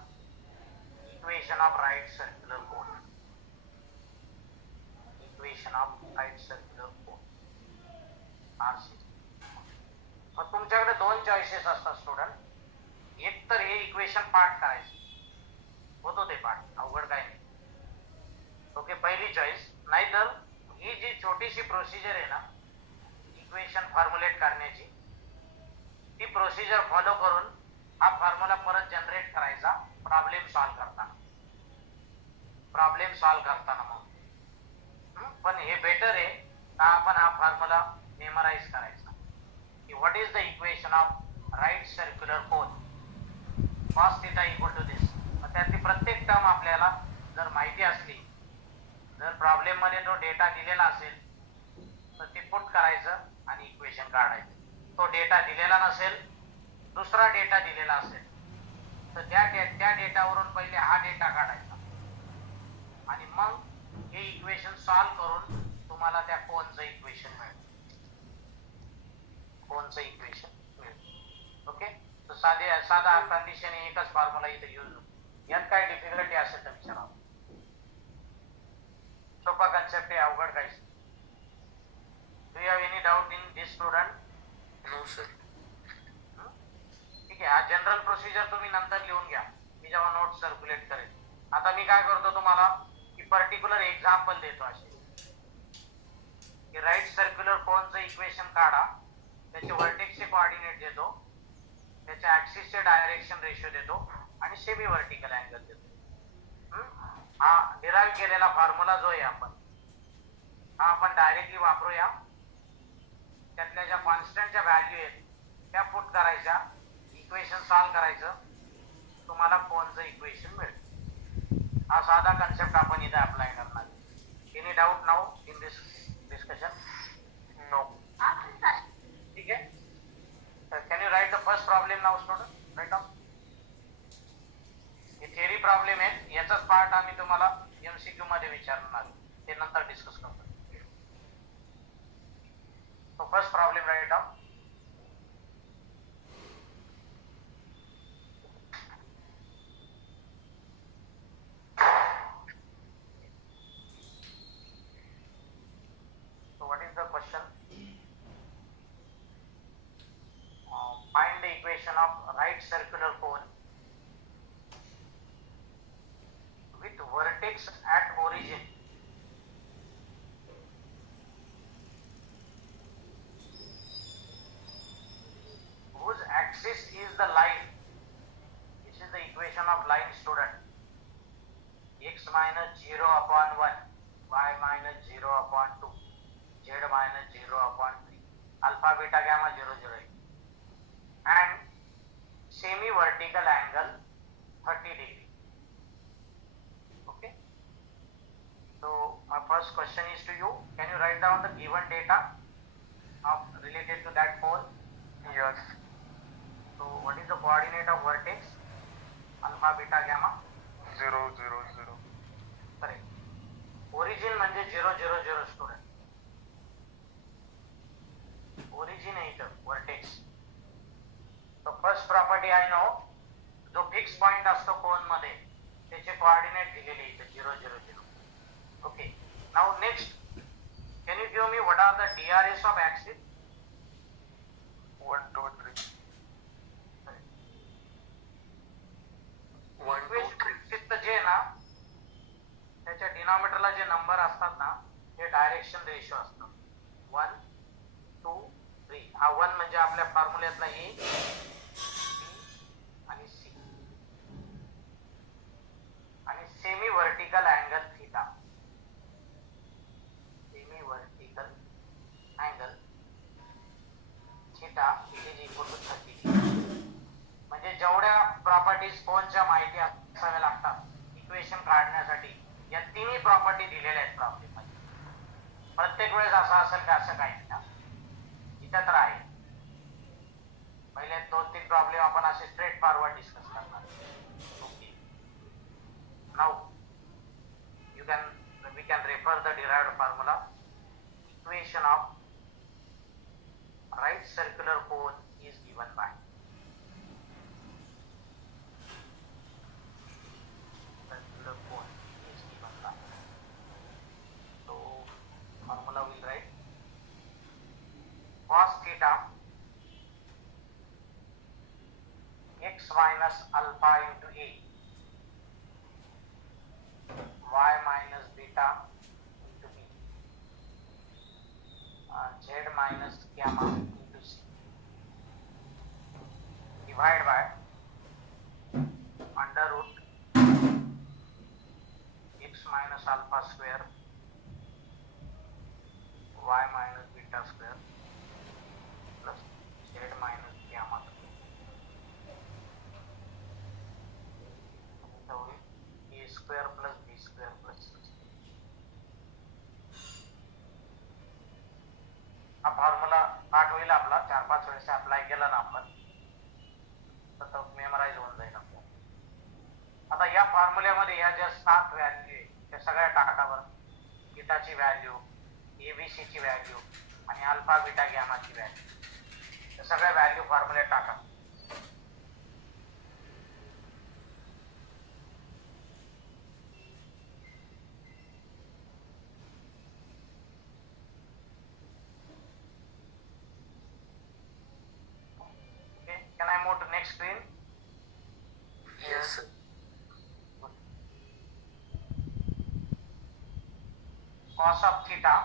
equation of right circular cone. Equation of right circular cone RC. मग तुमच्याकडे दोन चॉईसेस असतात स्टुडंट. एक तर हे इक्वेशन पाठ करायचं, होतो ते पाठ, अवघड काय नाही. ओके, पहिली चॉईस. नाहीतर ही जी छोटीशी प्रोसिजर आहे ना इक्वेशन फॉर्म्युलेट करण्याची, ती प्रोसिजर फॉलो करून हा फॉर्म्युला परत जनरेट करायचा प्रॉब्लेम सॉल्व्ह करताना. मग पण हे बेटर आहे का आपण हा फॉर्म्युला मेमराइज करायचा की what is the equation of right circular cone cos theta equal to this. त्यातली प्रत्येक टर्म आपल्याला जर माहिती असली, जर प्रॉब्लेम मध्ये तो डेटा दिलेला असेल तर ते पुट करायचं आणि इक्वेशन काढायचं. तो डेटा दिलेला नसेल, दुसरा डेटा दिलेला असेल तर त्या डेटावरून पहिले हा डेटा काढायचा आणि मग हे इक्वेशन सॉल्व्ह करून तुम्हाला त्या कोनचं इक्वेशन मिळेल. ओके, तर साधा कंडिशन एकच फॉर्म्युला इथे यूज होतो. यात काय डिफिकल्टी असेल तर विचारा. सोपा कन्सेप्ट आहे, अवघड काहीच. Do you have any doubt in this student? No, sir. ठीक आहे, हा जनरल प्रोसिजर तुम्ही नंतर लिहून घ्या, मी जेव्हा नोट सर्क्युलेट करेल. आता मी काय करतो तुम्हाला की पर्टिक्युलर एक्झाम्पल देतो असे की राईट सर्क्युलर कोनचं इक्वेशन काढा, त्याचे व्हर्टेक्सचे कोऑर्डिनेट देतो, त्याच्या ऍक्सिसचे डायरेक्शन रेशो देतो आणि सेमी व्हर्टिकल अँगल देतो. हा डिराईव्ह केलेला फॉर्म्युला जो आहे हा आपण डायरेक्टली वापरूया. त्यातल्या ज्या कॉन्स्टंटच्या व्हॅल्यू आहेत त्या पुट करायच्या, इक्वेशन सॉल्व्ह करायचं, तुम्हाला कोणचं इक्वेशन मिळेल. हा साधा कन्सेप्ट आपण इथे अप्लाय करणार. Any doubt now in this discussion? No. ठीक आहे. तर can you write the first problem now student? Write down. हे थिअरी प्रॉब्लेम आहे, याचाच पार्ट आम्ही तुम्हाला MCQ मध्ये विचारणार, ते नंतर डिस्कस करतो. So first problem, write down. So what is the question? Find the equation of right circular cone with vertex at origin whose axis is the line. This is the equation of line, student. X minus 0 upon 1, y minus 0 upon 2, z minus 0 upon 3, alpha beta gamma 0 0 and semi vertical angle 30 degree. Okay. So my first question is to you. Can you write down the given data of related to that pole? Yes. So what is the coordinate of vertex? Alpha, beta, gamma? 0 0 0. Correct. Origin म्हणजे 0 0 0 student. Origin आहे इथं vertex. So first property I know, जो fixed point असतो कोन मध्ये त्याचे coordinate दिलेले इथं 0 0 0. Okay. Now next, can you give me what are the DRS of axis? 1 2 3. 1 2 3. तिथं जे ना त्याच्या डिनॉमिनेटरला जे नंबर असतात ना हे डायरेक्शन रेशो असतं. 1 2 3. हा 1 म्हणजे आपल्या फॉर्म्युल्यातला ए, बी आणि सी आणि semi vertical angle theta. Semi vertical angle theta is equal to 30. म्हणजे जेवढ्या प्रॉपर्टीज कोणच्या माहिती असाव्या लागतात इक्वेशन काढण्यासाठी या तिन्ही प्रॉपर्टी दिलेल्या आहेत प्रॉब्लेम मध्ये. प्रत्येक वेळेस असं असेल का असं काही नाही, इथं तर आहे. पहिले 2-3 प्रॉब्लेम आपण असे स्ट्रेट फॉरवर्ड डिस्कस करणार. Okay. Now we can refer the derived formula. Equation of right circular cone is given by circular cone is given by. So formula will write cos theta x minus alpha into a, y minus beta into b, z minus gamma into c, divide by under root x minus alpha square y minus beta square plus z minus gamma square. So a square plus b square plus c. हा formula पाठ होईल आपला 4-5 वेळेस apply केला ना आपण तर तो मेमराइज होऊन जाईल आपल्याला. आता या फॉर्म्युल्यामध्ये या ज्या 7 व्हॅल्यू आहे त्या सगळ्या टाका बरं. बीटाची व्हॅल्यू, एबीसी ची व्हॅल्यू आणि अल्फा बीटा गॅमाची व्हॅल्यू, त्या सगळ्या व्हॅल्यू फॉर्म्युल्यात टाका. Okay, can I move to next screen? Yes, sir. Cos of theta,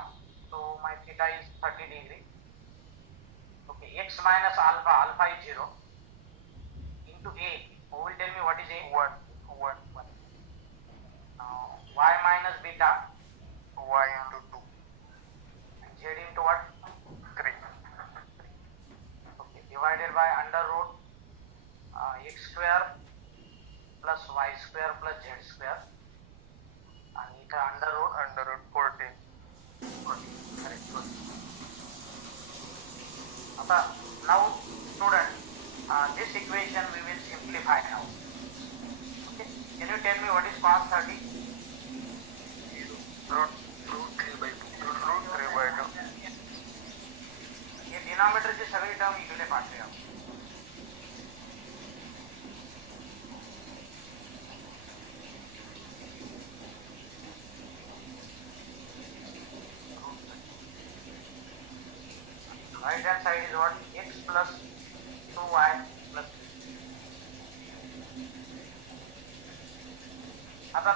so my theta is 30 degree. Okay, x minus alpha, alpha is 0 into a. Who will tell me what is a? 1 1. 1. Now y minus beta y into 2, and z into what? 3. Okay, divided by under root x square plus y square plus z square आणि इथं under root Under root 14. correct. आता now student this equation we will simplify now. Okay, can you tell me what is cos 30? Root root 3 by 2. root 3 by 2. ये denominator ची सगळी term इकडे पाठवूया. Right hand side is what? X plus 2y plus 3.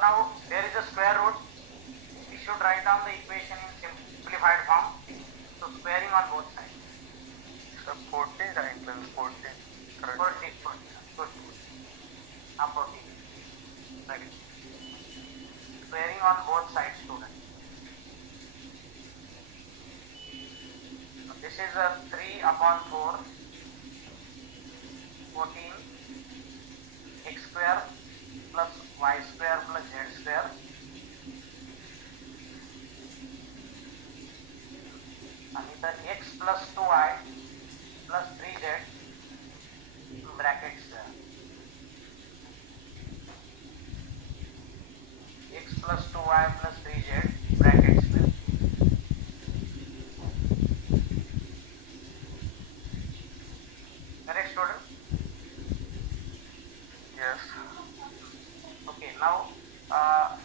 Now there is a square root. We should write down the equation in simplified form. So squaring on both sides. So 14 right plus 14. Correct. 14. Good. 14. Right. Squaring on both sides, student. This is a 3 upon 4, 14 x square plus y square plus z square and then x plus 2y plus 3z bracket square. X plus 2y plus 3z bracket square. Correct, student? Yes. Okay, now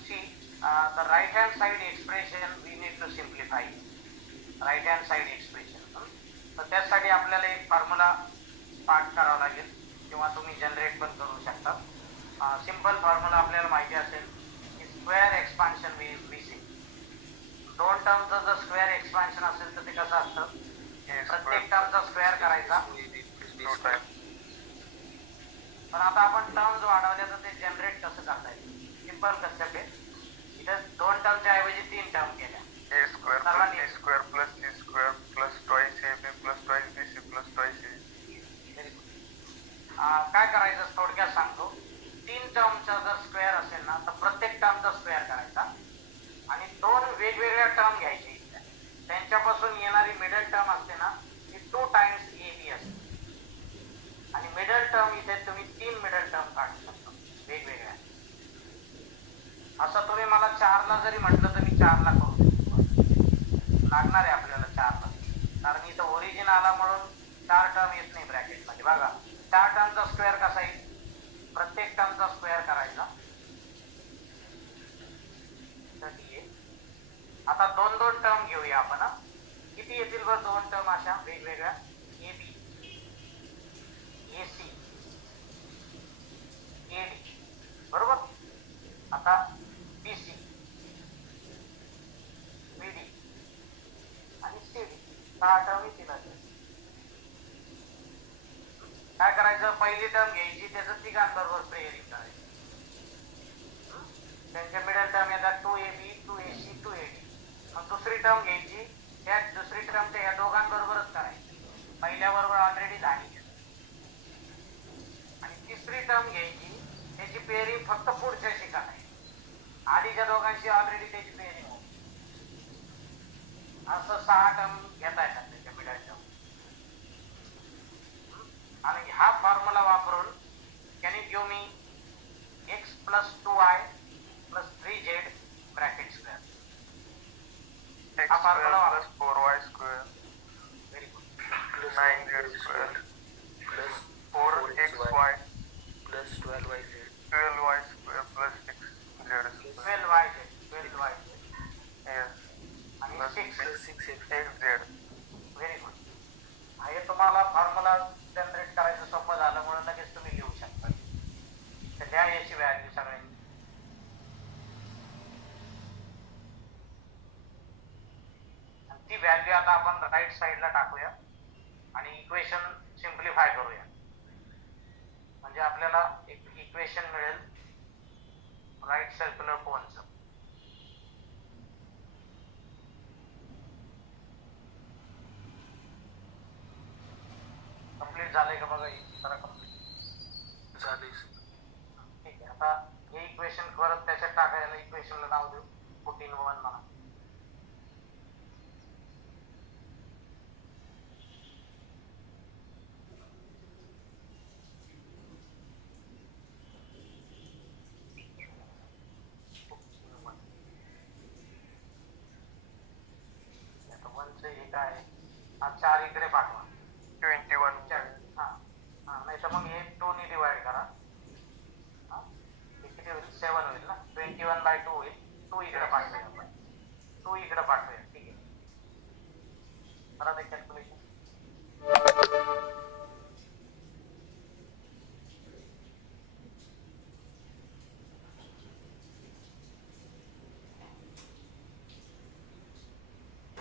see the right hand side expression we need to simplify. Right hand side expression. तर त्यासाठी आपल्याला एक formula पाठ करावा लागेल किंवा तुम्ही generate पण करू शकता. सिंपल फॉर्म्युला आपल्याला माहिती असेल की स्क्वेअर एक्सपान्शन वी सी. दोन टर्मचं जर स्क्वेअर एक्सपान्शन असेल तर ते कसं असतं? प्रत्येक टर्मचा स्क्वेअर करायचा. 2 times. पण आता आपण टर्म्स वाढवल्या तर ते जनरेट कसं करता येईल? सिंपल कन्सेप्ट आहे. इथं दोन टर्मच्या ऐवजी 3 टर्म केल्या. A square plus B square plus C square plus twice AB plus twice BC plus twice AC. काय करायचं थोडक्यात सांगतो. 3 टर्मचा जर स्क्वेअर असेल ना तर प्रत्येक टर्मचा स्क्वेअर करायचा आणि 2 वेगवेगळ्या टर्म घ्यायचे. त्यांच्यापासून येणारी मिडल टर्म असते ना ती 2 टाइम्स AB असते आणि मिडल टर्म इथे तुम्ही 3 मिडल टर्म काढू शकता वेगवेगळ्या. असं तुम्ही मला 4 ला जरी म्हटलं तर मी 4 ला करू शकतो. लागणार आहे आपल्याला 4 ला कारण इथं ओरिजिन आला म्हणून 4 टर्म येत नाही ब्रॅकेट मध्ये. बघा 4 टर्मचा स्क्वेअर कसा येईल? प्रत्येक टर्मचा स्क्वेअर करायचा. आता 2 टर्म घेऊया आपण. किती येतील बरं 2 टर्म अशा वेगवेगळ्या? AB AC AD बरोबर. आता BC BD आणि CD 6 टर्म येतील. काय करायचं? पहिली टर्म घ्यायची त्याचं तिघांबरोबर पेअरिंग करायचं. त्यांच्या मिडल टर्म येतात 2AB 2AC 2AD. मग दुसरी टर्म घ्यायची त्या दुसरी टर्मच्या या दोघांबरोबरच करायची. पहिल्याबरोबर ऑलरेडी झाली. आणि तिसरी टर्म घ्यायची त्याची पेअरिंग फक्त पुढच्याशी करायची. आधीच्या दोघांशी ऑलरेडी त्याची पेअरिंग होती. असं 6 टर्म घेता येतात त्याच्या मिडल टर्म. आणि हा फॉर्म्युला वापरून can you give me x plus 2y plus 3z bracket square. X square plus 4y square. Very good. Plus 9z square. plus 4xy plus 12yz 12y square plus 6z square. 12yz. Yes. आणि Plus 6. plus 6x xz. Very good. हे तुम्हाला formula generate करायचं सोपं झालं म्हणून लगेच तुम्ही लिहू शकता. तर द्या याची व्हॅल्यू सगळ्यांनी. ती व्हॅल्यू आता आपण राईट साईडला टाकूया आणि इक्वेशन सिम्प्लिफाय करूया. म्हणजे आपल्याला एक इक्वेशन मिळेल राईट सर्क्युलर कोनचं. कम्प्लीट झालंय का बघा, जरा कम्प्लीट झाले. ठीक आहे. आता हे इक्वेशन परत त्याच्यात टाकायला इक्वेशनला नाव देऊ 14(1) म्हणा. आता 1चं हे काय आहे, हा 4 इकडे पाठवा. 21 हा हा, नाही तर मग हे 2 ने डिवाइड करा. हा, हे किती होईल, 7 होईल ना. 21/2 होईल. 2 इकडे पाठवूया आपण, 2 इकडे पाठवूया. ठीक आहे, करा ते कॅल्क्युलेशन.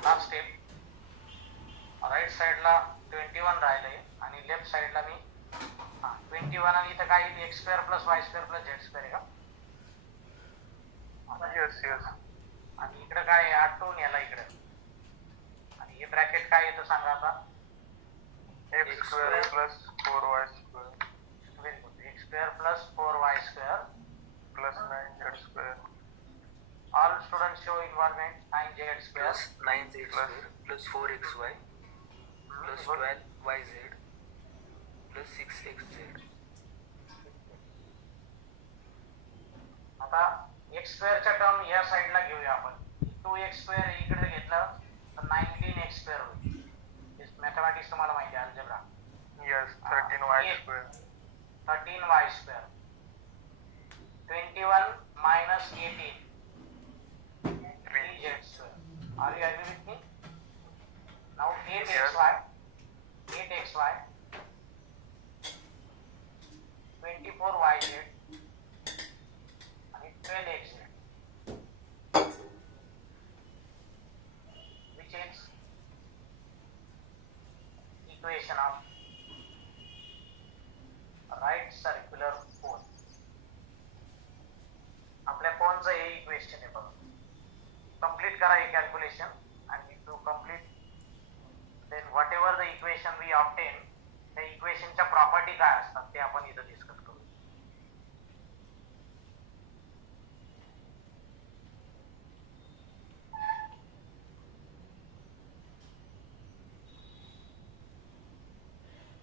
लास्ट स्टेप, राईट साइडला 21 राहिलंय आणि लेफ्ट साइडला मी 21 आणि इथं काय येईल, x square plus y square plus Z square आहे का. Yes yes. आणि इकडे काय आहे, 8 याला इकडे, आणि हे ब्रॅकेट काय येतं सांगा आता. x square plus 4y square very good. x square plus 4y square plus 9z square all student show involvement 9z square plus 9z square plus 4xy plus 12yz plus 6xz. आता x स्क्वेअरच्या term या साईडला घेऊया आपण. 2x square इकडे घेतलं तर 19x square होईल. Mathematics तुम्हाला माहिती आहे, algebra. yes 13y square 13y square 21 minus 18 3z square. Are you agree with me? Now 8xy 24yz and 12xz, which is equation of right circular cone. आपल्या कोणचं हे इक्वेशन आहे बघा. कंप्लीट करा हे calculation, and if you complete then whatever the equation we obtain, त्या इक्वेशनच्या property काय असतात ते आपण इथं डिस्कस करू.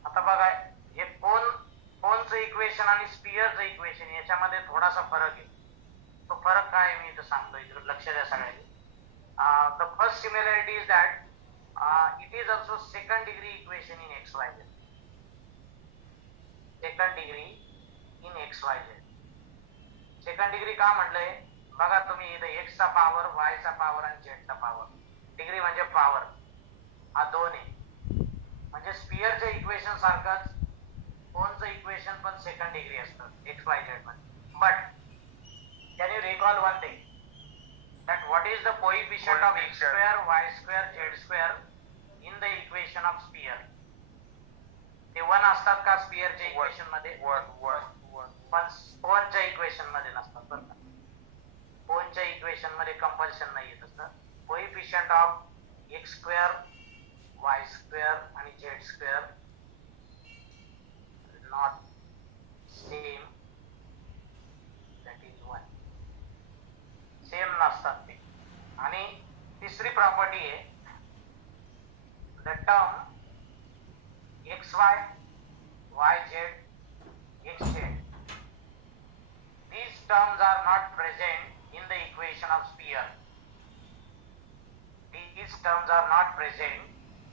आता बघा, हे कोनचं इक्वेशन आणि स्पियरचं इक्वेशन याच्यामध्ये थोडासा फरक आहे. तो फरक काय आहे मी इथं सांगतो, इथं लक्ष द्या सगळ्यांनी. The first similarity is that it is also second degree equation in xyz. Second degree in xyz. Second degree का म्हटलंय बघा तुम्ही, इथं x चा पॉवर, y चा पॉवर आणि z चा पॉवर. डिग्री म्हणजे पॉवर, हा 2 आहे. म्हणजे स्पियरच्या इक्वेशन सारखंच कोणचं इक्वेशन पण सेकंड डिग्री असतं xyz मध्ये. But can you recall one thing, that what is the coefficient of x square, y square, z square in the equation of sphere? ते 1 असतात का स्पियरच्या इक्वेशन मध्ये? 1 पण कोनच्या इक्वेशन मध्ये नसतात बरं का. कोनच्या इक्वेशन मध्ये कंपल्शन नाही येत असतं. Coefficient of x square, y square आणि z square not same, that is 1. Same नसतात ते. आणि तिसरी प्रॉपर्टी आहे, the term xy, yz, xz, these terms are not present in the equation of sphere. These terms are not present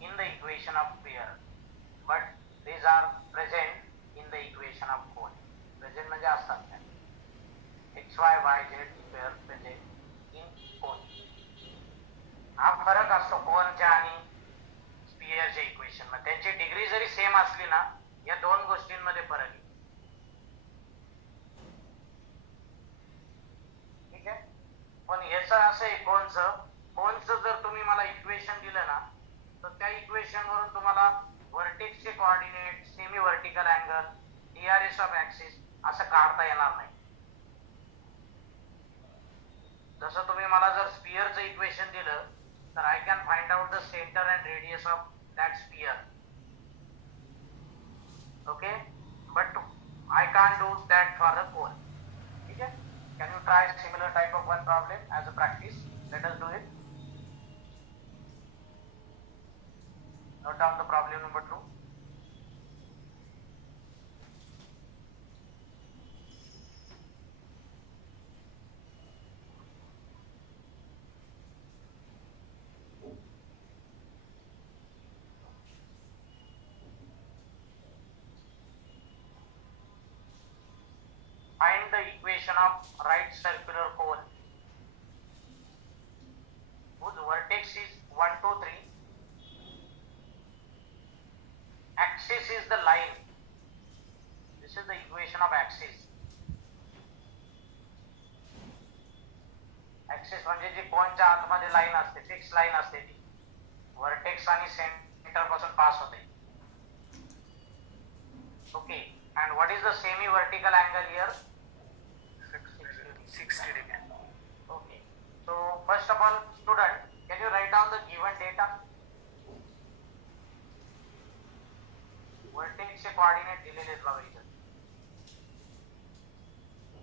in the equation of sphere, but these are present in the equation of cone. Present म्हणजे असतात काय, xy, yz square present in cone. हा फरक असतो कोनच्या आणि स्पियरच्या equation मध्ये. त्यांची डिग्री जरी सेम असली ना, या दोन गोष्टींमध्ये फरक आहे. ठीक आहे. पण याचं असं आहे, कोणचं जर तुम्ही मला इक्वेशन दिलं ना, तर त्या इक्वेशन वरून तुम्हाला व्हर्टेक्सचे coordinate, semi vertical angle, DRS of axis असं काढता येणार नाही. जसं तुम्ही मला जर स्पियरचं इक्वेशन दिलं तर I can find out the centre and radius of that sphere. Okay, but I can't do that for the cone. Okay, can you try similar type of one problem as a practice? Let us do it. Note down the problem number 2. Find the equation of right circular cone whose vertex is 1, 2, 3. Axis is the line. This is the equation of axis. Axis म्हणजे जी कोनच्या आतमध्ये line असते, fix line असते ती vertex आणि centre पासून pass होते. Okay, and what is the semi vertical angle here? 60 degree. Okay, so first of all, student, can you write down the given data? Vertex चे coordinate दिलेले आहेत बाबा इथे.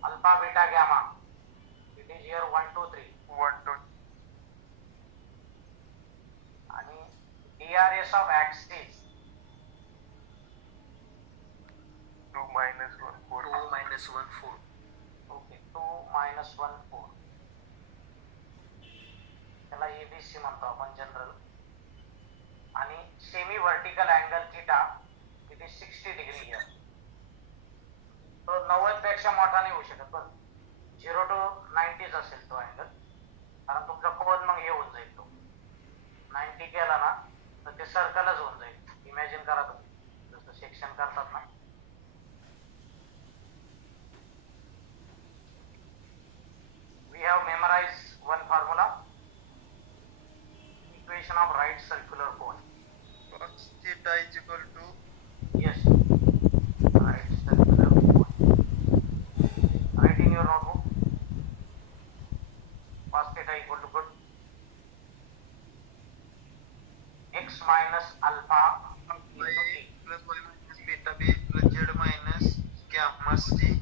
Alpha, beta, gamma. It is here 1, 2, 3. 1, 2. आणि DRS of axis 2 minus 1, 4. 2 minus 1 4. Okay 2 minus 1 4. त्याला ABC म्हणतो आपण general. आणि semi vertical angle theta it is 60 degree here. तो 90 पेक्षा मोठा नाही होऊ शकत पण 0 to 90 असेल तो अँगल, कारण तुमचा कोन मग हे होऊन जाईल. तो 90 केला ना तर ते सर्कलच होऊन जाईल. इमॅजिन करा तुम्ही जसं सेक्शन करतात ना. We have memorized one formula, equation of right circular cone. Cos theta is equal to Yes, right circular cone. Write in your notebook. Cos theta equal to good x minus alpha into a t. plus y minus beta b plus z minus gamma c.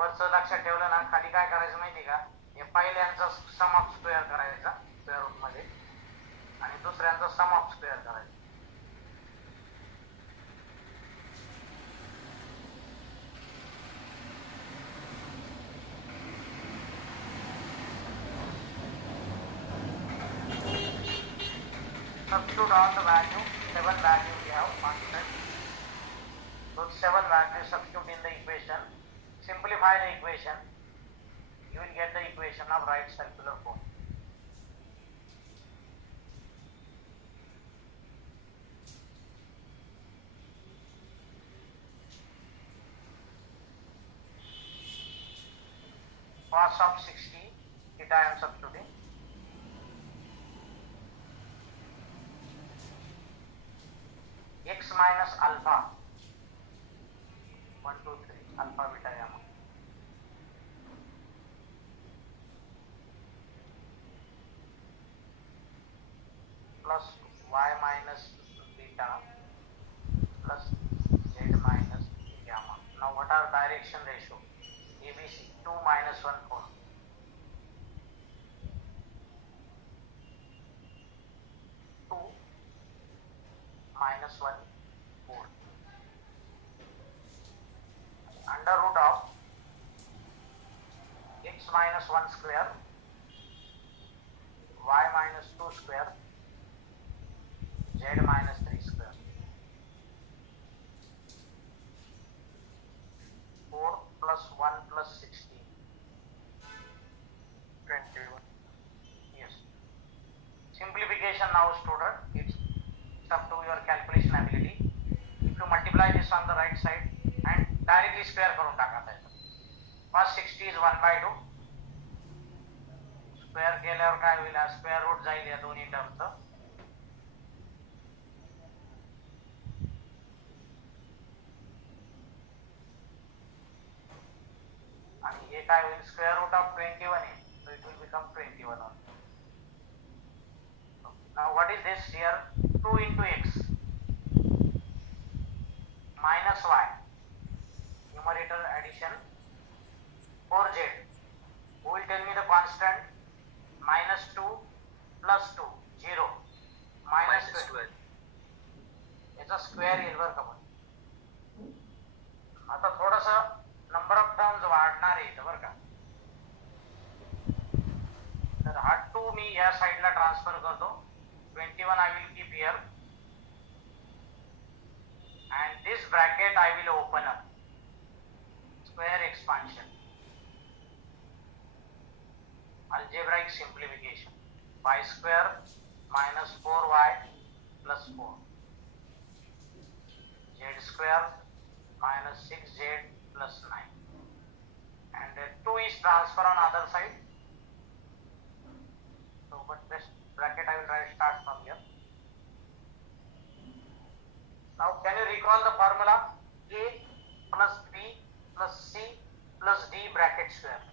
वरचं लक्षात ठेवलं ना, खाली काय करायचं माहिती का, हे पहिल्यांचा सम ऑफ स्क्वेअर करायचा स्क्वेअर रूट मध्ये आणि दुसऱ्यांचा सम ऑफ स्क्वेअर करायचा. Substitute all the value, 7 values we have constant. Those 7 values substitute in the equation. Simplify the equation. You will get the equation of right circular cone. Cos of 60, theta I am substituting. X minus alpha 1, 2, 3 alpha beta gamma plus y minus beta plus z minus gamma. Now what are direction ratio? ABC 2 minus 1 4. 2 minus 1 4. Under root of x minus 1 square, y minus 2 square, z minus 3 square. 4 plus 1 plus 16. 21. Yes. Simplification now, student. It's up to your calculation ability. If you multiply this on the right side and directly square करून टाका. First 60 is 1 by 2. Square केल्यावर काय होईल, square route जाईल या दोन्ही टर्मचं. आणि हे काय होईल, स्क्वेअर रूट ऑफ 21 आहे, so it will become 21. Now what is this here? 2 into x minus y, numerator addition 4z. Who will tell me the constant? Minus 2 plus 2 0 minus minus 12. 12. याचा square येईल बरं का पण. आता थोडासा नंबर ऑफ टर्म्स वाढणार आहे इथं बरं का. तर हा 2 मी या साईडला ट्रान्सफर करतो. 21 I will keep here and this bracket I will open up. Square expansion, algebraic simplification. Y square minus 4y plus 4, z square minus 6z plus 9, and 2 is transfer on other side. So but this bracket I will try to start from here. Now can you recall the formula? A plus B plus C plus D bracket square.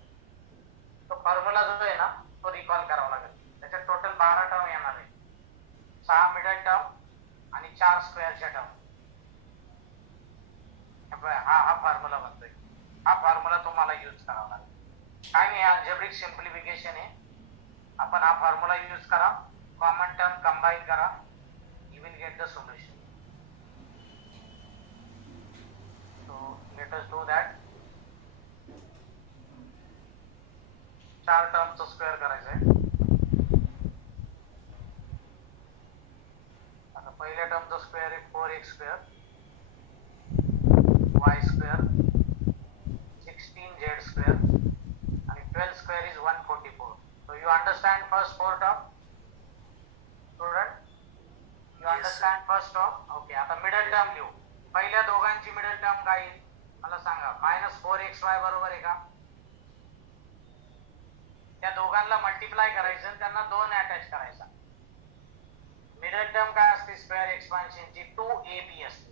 तो formula जो आहे ना तो recall करावा लागेल. त्याच्यात total 12 term येणार आहे. 6 मिडल टर्म आणि 4 स्क्वेअरच्या टर्म. हा फॉर्म्युला बनतोय. हा फॉर्म्युला तुम्हाला यूज करावा लागेल. काय नाही, अल्जेब्रिक सिम्प्लिफिकेशन आहे. आपण हा फॉर्म्युला यूज करा, कॉमन टर्म कंबाईन करा, you will get the solution. So let us do that. 4 टर्मचं स्क्वेअर करायचं आहे. आता पहिल्या टर्मचं स्क्वेअर आहे 4x square, y square 16z square आणि 12 square is 144. So you understand first 4 term? Student, you understand first term? Okay. आता middle term लिहू. पहिल्या दोघांची मिडल टर्म काय येईल मला सांगा. -4xy बरोबर आहे का? त्या दोघांना मल्टिप्लाय करायचं आणि त्यांना 2 अटॅच करायचा. मिडल टर्म काय असते स्क्वेअर एक्सपान्शनची? 2ab असते.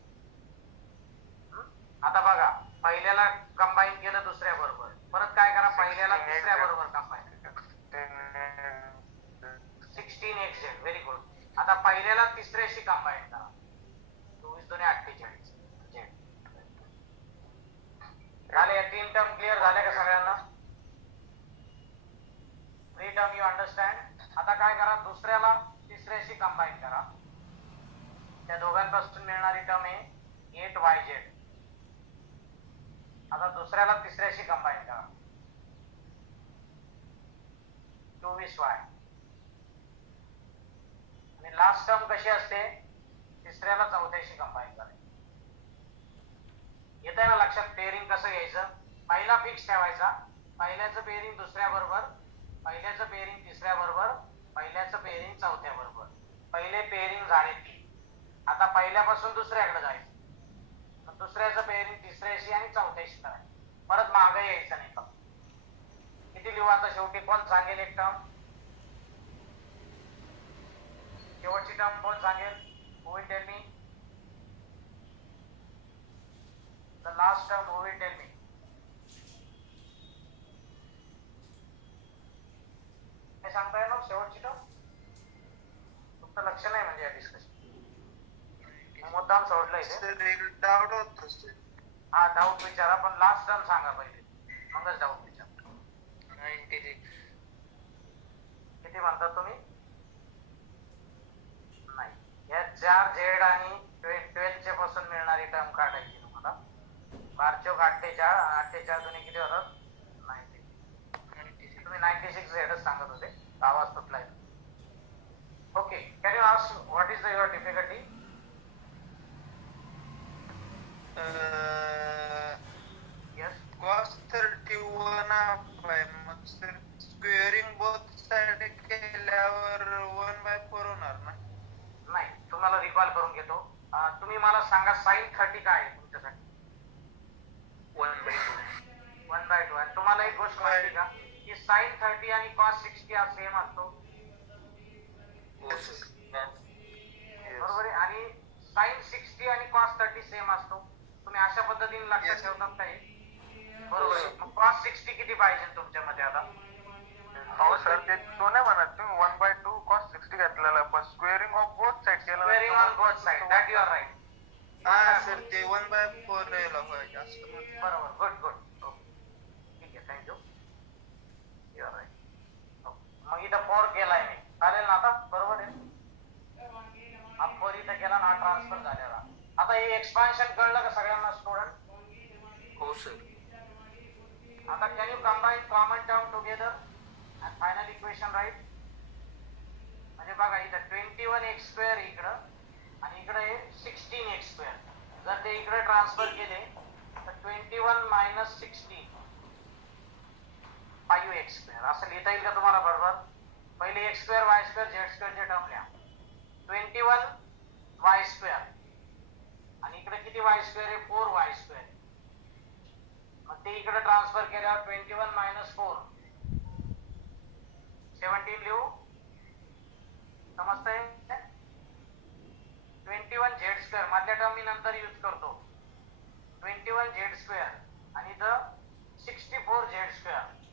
आता बघा, पहिल्याला कंबाईन केलं दुसऱ्या बरोबर, परत काय करा, पहिल्याला तिसऱ्या बरोबर कंबाईन. 16xz. Very good. आता पहिल्याला तिसऱ्याशी कंबाईन करा. 24 2 48 z. झाले. 3 टर्म क्लिअर झाले का सगळ्यांना? 3 टर्म यू अंडरस्टँड. आता काय करा, दुसऱ्याला तिसऱ्याशी कंबाईन करा. त्या दोघांपासून मिळणारी टर्म आहे 8yz. आता दुसऱ्याला तिसऱ्याशी कंबाईन करा 24y. आणि लास्ट टर्म कशी असते? तिसऱ्याला चौथ्याशी कंबाईन करायची. येतंय ना लक्षात? पेअरिंग कसं घ्यायचं? पहिला फिक्स ठेवायचा, पहिल्याचं पेअरिंग दुसऱ्या बरोबर, पहिल्याचं पेअरिंग तिसऱ्या बरोबर, पहिल्याचं पेअरिंग चौथ्या बरोबर. पहिले पेअरिंग झाले 3. आता पहिल्यापासून दुसऱ्याकडे जायचं, दुसऱ्याचं पेअरिंग तिसऱ्याशी आणि चौथ्याशी करायचं. परत मागे यायचं नाही. किती लिहू आता शेवटी? कोण सांगेल एक टर्म? शेवटची टर्म कोण सांगेल? Who will tell me the last term? Who will tell me? हे सांगता येईल ना शेवटची टर्म? फक्त लक्ष नाही म्हणजे या डिस्कशन. मुद्दाम सोडलं इथे. डाऊट होत असते. हा, डाऊट विचारा, पण लास्ट टर्म सांगा पहिले, मगच डाऊट विचारा. 96. किती म्हणतात तुम्ही? नाही. या 4z आणि 12 चे पासून मिळणारी टर्म काढायची तुम्हाला. 4 चौक 48, 48 दोन्ही किती होतात? 96. तुम्ही 96 झेडच सांगत होते, आवाज तुटलाय. Okay, can you ask what is your difficulty? Yes. Cos 31 आहे. मग स्क्वेअरिंग बोथ साइड केल्यावर 1/4 होणार ना? नाही, तुम्हाला रिकॉल करून घेतो. तुम्ही मला सांगा sin 30 काय आहे तुमच्यासाठी? 1/2. 1/2. आणि तुम्हाला एक गोष्ट माहिती का की sin 30 आणि cos 60 हा सेम असतो? हो सर. बरोबर आहे. आणि sin 60 आणि cos 30 सेम असतो. तुम्ही अशा पद्धतीने लक्षात ठेवतात काही? बरोबर आहे. मग cos 60 किती पाहिजे तुमच्यामध्ये आता? हो सर, ते तो नाही म्हणत तुम्ही 1/2 cos 60 घेतलेला, पण स्क्वेअरिंग ऑफ बोथ साइड केलं. Squaring you are right. हा सर ते 1/4 यायला पाहिजे असं म्हणतो. बरोबर. गुड. ओके, ठीक आहे, थँक्यू. You are right. मग इथं 4 केलाय मी, चालेल ना आता? बरोबर आहे. हा 4 इथं केला ना, हा ट्रान्सफर झालेला. आता हे एक्सपान्शन कळलं का सगळ्यांना स्टुडंट? हो सर. आता can you combine common term together and final equation right? म्हणजे बघा इथं 21x² इकडं आणि इकडे 16x². जर ते इकडे ट्रान्सफर केले तर 21 - 16 5x² असं लिहिता येईल का तुम्हाला बरोबर? पहिले x² y² z² चे टर्म लिहा. 21y² आणि इकडे किती y² आहे? 4y². मग ते इकडे ट्रान्सफर केल्यावर 21 - 4 17 लिहू. समजतंय? 21z² मधल्या टर्म मी नंतर यूज करतो. 21z² आणि इथं 64z².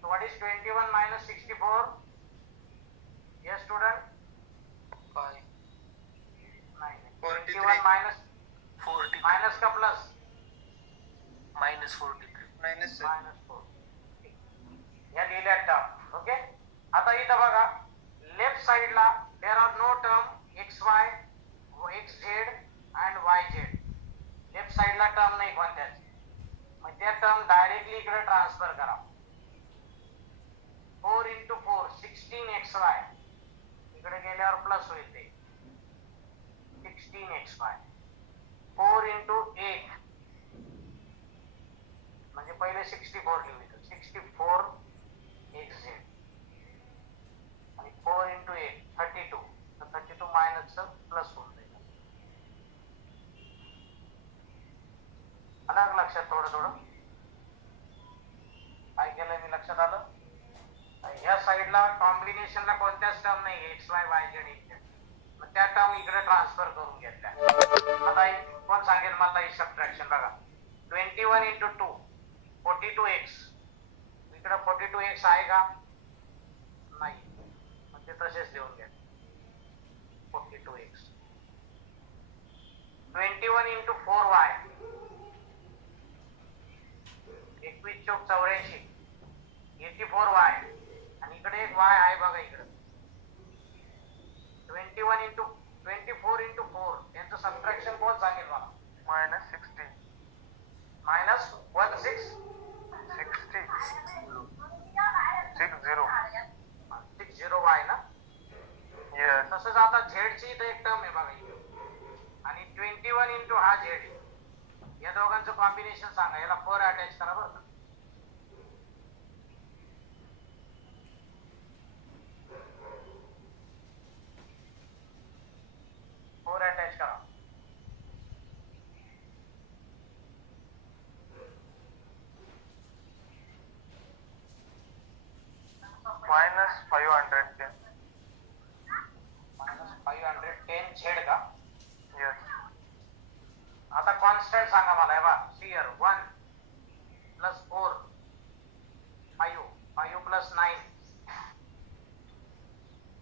So what is 21 - 64? Yes student? 5 नाही. 43. 21 minus 40 minus का plus? minus 43. Minus sir. -4. या लिहिल्या टर्म. ओके. आता इथं बघा लेफ्ट साइडला there are no term xy, xz अँड yz. लेफ्ट साइडला टर्म नाही कोणत्याच. मग त्या टर्म डायरेक्टली इकडे ट्रान्सफर करा. 4 × 4 16xy. इकडे गेल्यावर प्लस होईल ते 16xy. 4 × 8 म्हणजे पहिले 64 लिहू इथं 64xz आणि 4 × 8 32. तर 32 मायनसचं प्लस होऊन जाईल. आलं का लक्षात? थोडं काय केलंय मी, लक्षात आलं? ह्या साईडला कॉम्बिनेशनला कोणत्याच टर्म नाही xy yz xz. मग त्या टर्म इकडे ट्रान्सफर करून घेतल्या. आता कोण सांगेल मला ही सबट्रॅक्शन? बघा 21 × 2 42x. इकडे 42x आहे का? नाही. मग ते तसेच लिहून घ्या 42x. 21 × 4y 21 × 84 84y आणि इकडे एक y आहे बघा इकडे 21 × 24 × 4 यांचं सबट्रॅक्शन कोण सांगेल मला? -60. -16 60. 60y ना. Yes. तसंच आता z ची इथे एक टर्म आहे बघा इथे आणि 21 × हा z. या दोघांचं कॉम्बिनेशन सांगा. याला 4 अटॅच करा बरं का. अटॅच करा. -510. -510 z का? Yes. आता कॉन्स्टंट सांगा मला. बा हिअर 1 + 4 5 + 9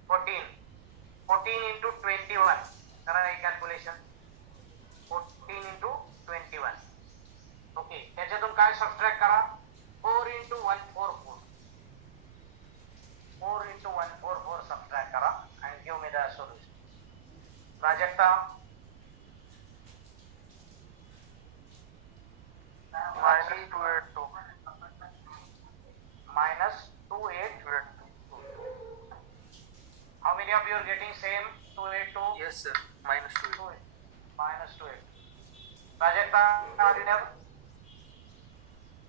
14 14 × 21 करा हे कॅल्क्युलेशन. 14 × 21. ओके. त्याच्यातून काय सबट्रॅक्ट करा? 4 × 144 4 × 144 सबट्रॅक्ट करा and give me the solution. Prajakta -282. -282. How many of you are getting same 282? Yes sir. -2. -282. Prajakta audible?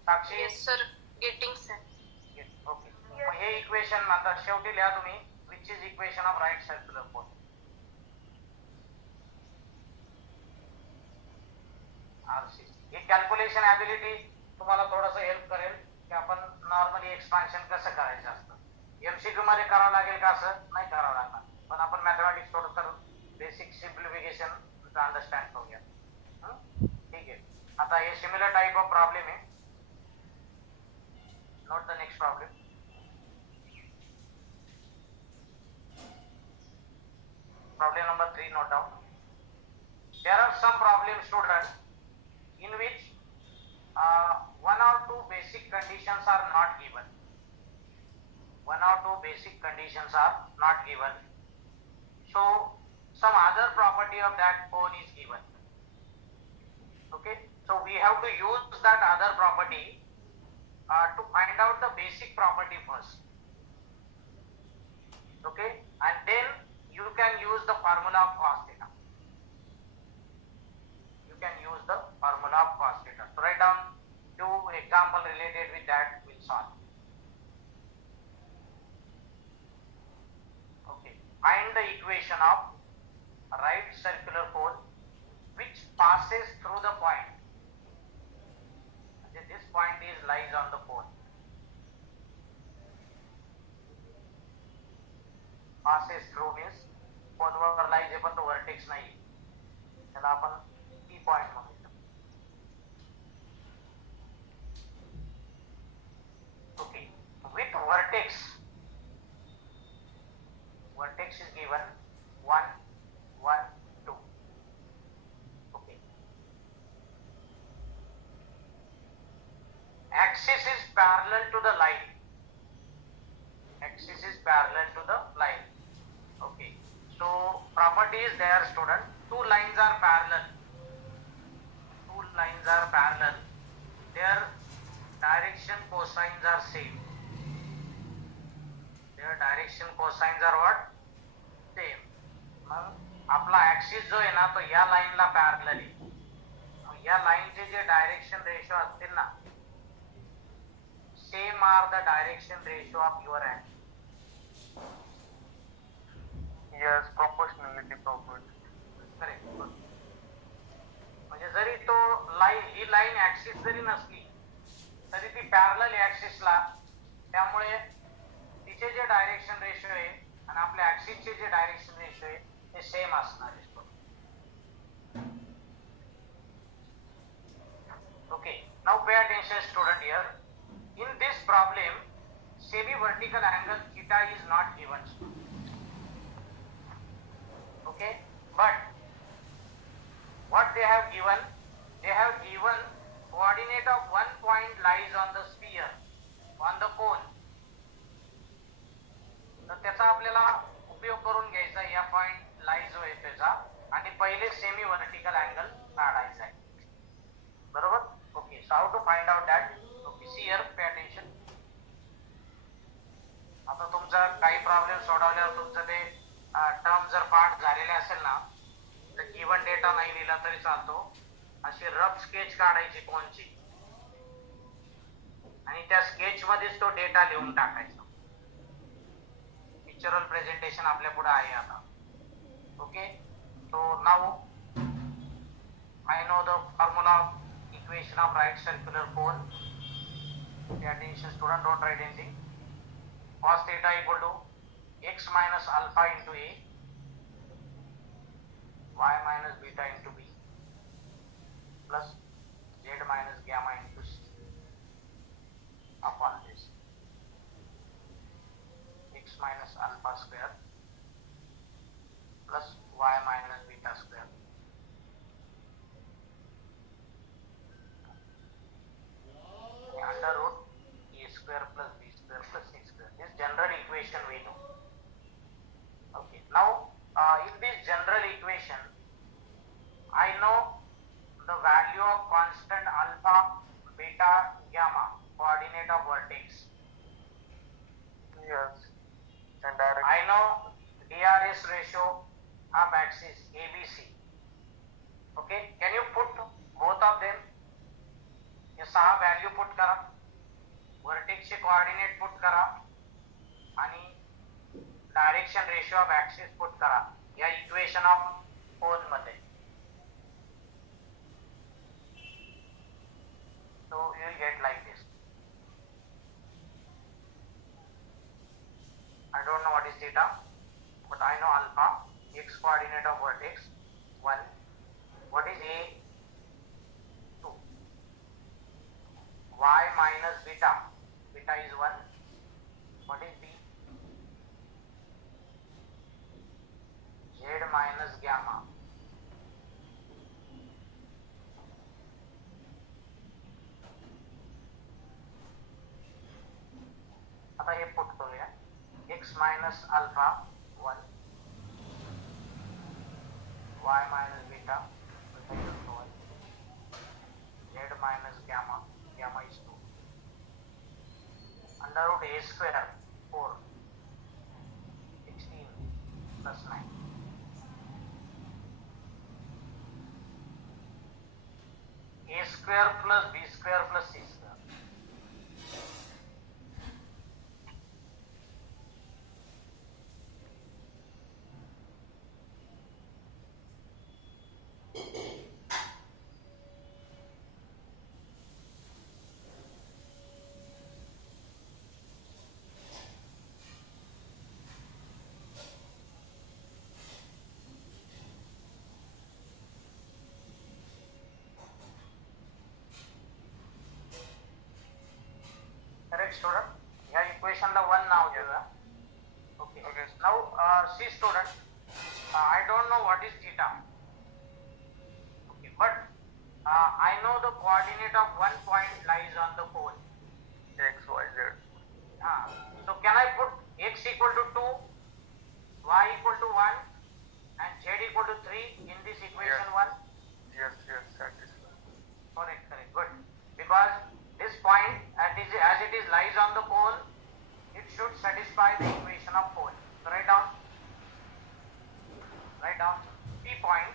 Sakshi? Yes sir, getting sir. Okay. मग हे इक्वेशन नंतर शेवटी लिहा तुम्ही which is equation of right circular cone. RC. हे calculation ability तुम्हाला थोडंसं help करेल की आपण नॉर्मली एक्सपान्शन कसं करायचं असतं. MCQ मध्ये करावं लागेल का? असं नाही करावं लागणार. पण आपण मॅथमॅटिक्स थोडं तर बेसिक सिम्प्लिफिकेशन अंडरस्टँड करूया. ठीक आहे. आता हे सिमिलर टाइप ऑफ प्रॉब्लेम आहे. Note the next problem. Problem number 3 note down. there are some problems, students, in which one or two basic conditions are not given. One or two basic conditions are not given. So some other property of that cone is given. Okay, so we have to use that other property to find out the basic property first. Okay, and then you can use the formula of cos theta. You can use the formula of cos theta. So write down two example related with that, we'll solve. Okay, find the equation of right circular cone which passes through the point. This point is lies on the cone. Passes through means cone वर lies आहे पण तो vertex नाही, त्याला आपण P point म्हणूया. Okay, with vertex is given 1, 1, 2. Okay, axis is parallel to the line. Axis is parallel to the line. Okay, so property is there, student. Two lines are parallel. Two lines are parallel. Their direction cosines are same. Their direction cosines are what? Same. मग आपला axis जो आहे ना तो या लाईनला parallel आहे. या लाईनचे जे डायरेक्शन रेशो असतील ना, same are the direction ratio of your axis. Yes, proportionality property. Correct. म्हणजे जरी तो लाईन ही लाईन ऍक्सिस जरी नसली तरी ती पॅरलल ऍक्सिसला, त्यामुळे तिचे जे डायरेक्शन रेशो आहे आणि आपल्या ऍक्सिसचे जे डायरेक्शन रेशो आहे ते सेम असणार आहे. Okay, now pay attention, student, here. In this problem, semi-vertical angle theta is not given. Okay, but what they have given? They have given coordinate of one point lies on the sphere, on the cone. तर त्याचा आपल्याला उपयोग करून घ्यायचा, या point lies जो आहे त्याचा, आणि पहिले सेमी वर्टिकल अँगल काढायचा आहे. बरोबर. Okay, so how to find out that? Okay, see here, pay attention. आता तुमचा काही प्रॉब्लेम सोडवल्यावर तुमचं ते टर्म जर पाठ झालेले असेल ना, तर गिवन डेटा नाही लिहिला तरी चालतो. अशी रफ स्केच काढायची कोणची, आणि त्या स्केच मध्येच तो डेटा लिहून टाकायचा. पिक्चरल प्रेझेंटेशन आपल्या पुढे आहे आता. Okay, so now I know the formula of equation of right circular cone. Pay attention, student, don't write anything. Cos theta equal to x minus alpha into a, y minus beta into b, plus z minus gamma into c upon this x minus alpha square plus y minus beta square. Under root a square plus b square plus c square. This general equation we know. Okay. Now, in this general equation, I know the value of constant alpha, beta, gamma, coordinate of vertex. Yes, and direct. I know DRS ratio of axis ABC. Okay. Can you put both of them? हे 6 value put करा, व्हर्टेक्सचे coordinate put करा, आणि direction ratio of axis put करा या equation of cone मध्ये. So you will get like this. I don't know what is theta, but I know alpha, x coordinate of vertex 1. What is a? 2. Y minus beta, beta is 1. What is b? Z minus gamma, minus alpha 1, y minus beta, beta equal to 1, z minus gamma, gamma is 2, under root a square 4, 16 plus 9. A square plus b square plus c square. Correct, student? Yeah, equation the 1 now here. Okay. Okay. Now see student, I don't know what is theta. Okay, but I know the coordinate of one point lies on the pole. X, Y, Z. So can I put x equal to 2, y equal to 1 and z equal to 3 in this equation 1? Yes, satisfied. Correct, good. Because this point as it is lies on the pole, it should satisfy the equation of pole. So write down P point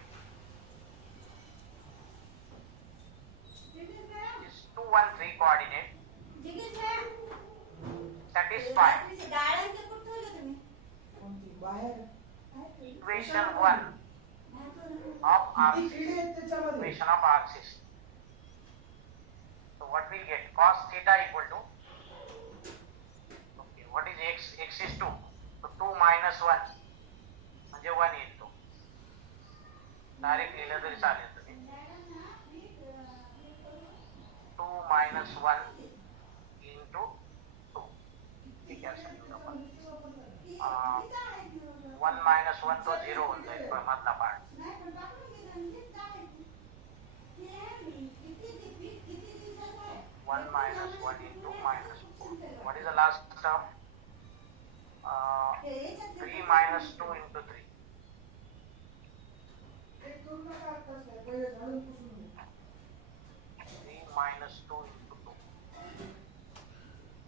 is 2, 1, 3 coordinate satisfy equation 1 of arc system. So what we'll get? Cos theta equal to, okay, what is x? X is 2. So 2 minus 1 म्हणजे 1 येतो. Direct लिहिलं तरी चालेल तुम्ही. 2 minus 1 into 2. ठीक आहे, असं लिहू आपण. 1 minus 1 तो 0 होऊन जाईल मधला part. 1 minus 1 into minus 4. What is the last term? 3 minus 2 into 3. 3 minus 2 into 2.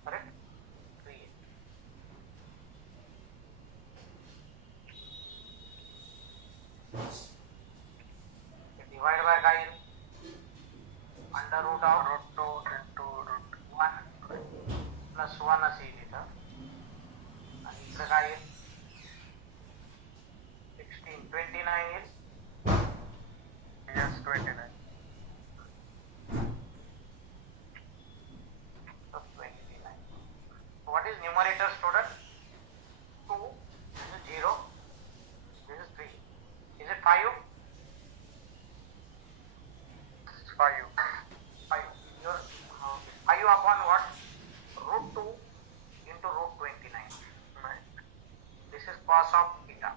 Correct? 3. Divide by काय? Under root of Root 2 into root 1 plus 1 असे येईल इथं. आणि इकडे काय येईल? 16, 29 येईल. Yes, 29. Plus 29. What is numerator, student? 2, this is 0, this is 3. Is it 5? 5. 5. Your 5 upon what? Root 2 into root 29. 9. This is cos of theta.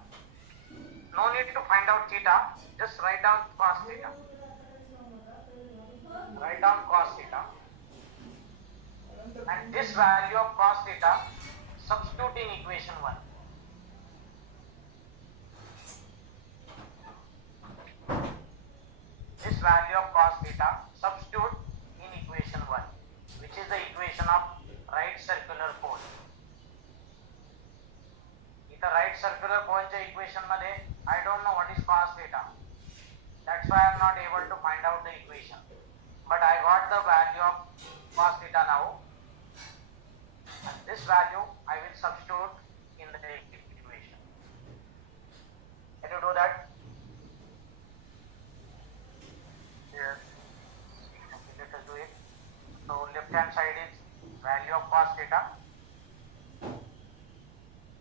No need to find out theta. Just write down cos theta. Write down cos theta. And this value of cos theta substitute in equation 1. This value of cos theta substitute in equation 1, which is the equation of right circular cone. The right circular cone equation मध्ये I don't know what is cos theta. That's why I am not able to find out the equation. But I got the value of cos theta now. And this value I will substitute in the equation. Can you do that? Yes. Okay, let us do it. So left hand side is value of cos theta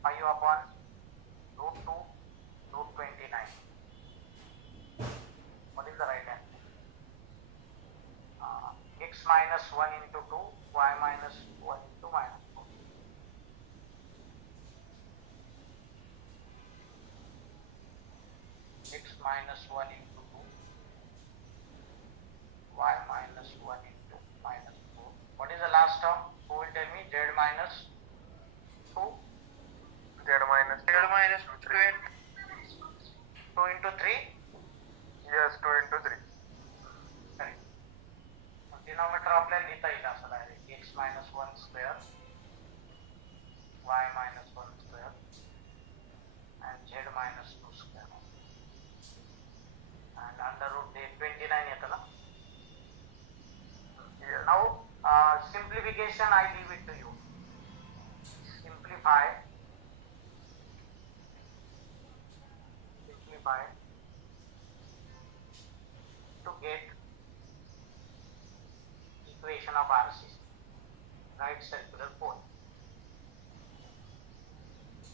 5 upon root 2 root 29. What is the right hand? X minus 1 into 2, y minus 1 into minus 4. X minus 1 into 2, y minus 1 into minus 4. What is the last term? Who will tell me? Z minus 2. Z minus Z minus 2 2 into 3. yes 2 into 3 correct. Denominator आपल्याला लिहिता येईल असं direct x minus 1 square y minus 1 square and z minus 2 square and under root 29 येतं ना. Now simplification I leave it to you. Simplify to get equation of RC, right circular cone.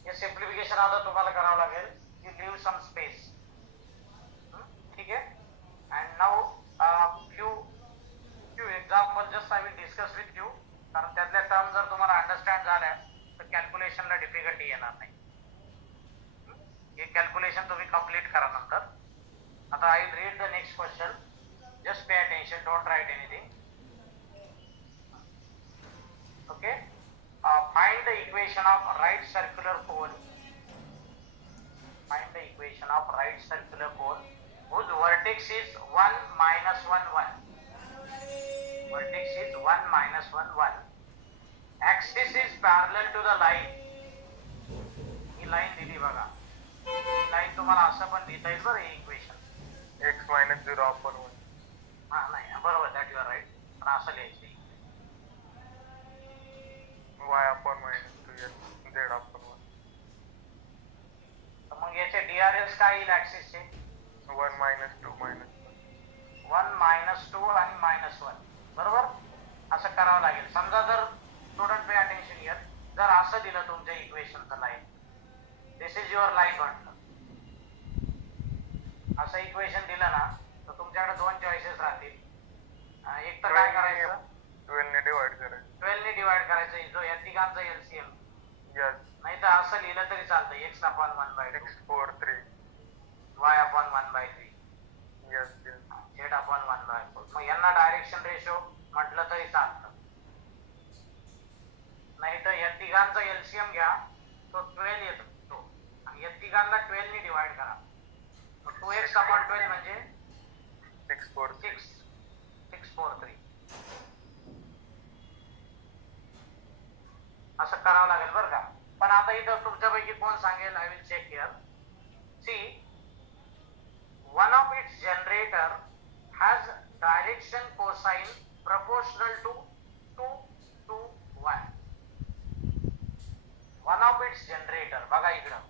हे simplification आता तुम्हाला करावं लागेल. You leave some space. ठीक आहे. And now few example just I will discuss with you, कारण त्यातल्या term जर तुम्हाला अंडरस्टँड झाल्या तर कॅल्क्युलेशनला डिफिकल्टी येणार नाही. हे कॅल्क्युलेशन तुम्ही कंप्लीट करा नंतर. आता I will read the next question. Just pay attention, don't write anything. Okay. Find the equation of right circular cone. Find the equation of right circular cone whose vertex is 1 minus 1 1. Vertex is 1 minus 1 1. Axis is parallel to the line. He line दिली बघा. ही line तुम्हाला असं पण लिहिता येईल बरं. हे equation x minus 0 upon 1 हा नाही बरोबर, दॅट यू आर राईट. पण असं लिहायचं y upon minus 2 yes z upon 1 तर मग याचे DRS काय येईल ऍक्सिसचे? 1 minus 2 minus 1 minus 2 आणि minus 1. बरोबर. असं करावं लागेल. समजा जर स्टुडंट पे अटेन्शन हिअर, जर असं दिलं तुमच्या इक्वेशनचं line, this is your line म्हटलं, असं इक्वेशन दिलं ना तर तुमच्याकडे दोन चॉईसेस राहतील. एक तर काय करायचं, 12 ने डिवाइड करायचं. 12 ने डिवाइड करायचं, जो या तिघांचा LCM. yes नाही तर असं लिहिलं तरी चालतं, x upon 1 by 2 6 4 3 y upon 1 by 3 yes yes z upon 1 by 4. मग यांना डायरेक्शन रेशो म्हटलं तरी चालतं. नाही तर या तिघांचा LCM घ्या, तो 12 येतो आणि या तिघांना 12 ने डिवाइड करा. मग 2x upon 12 म्हणजे 6 4 3 6 4 3. असं करावं लागेल बरं का. पण आता इथं तुमच्यापैकी कोण सांगेल? I will check here. See, one of its generator has direction cosine proportional to 2 to 1. One of its generator बघा इकडं.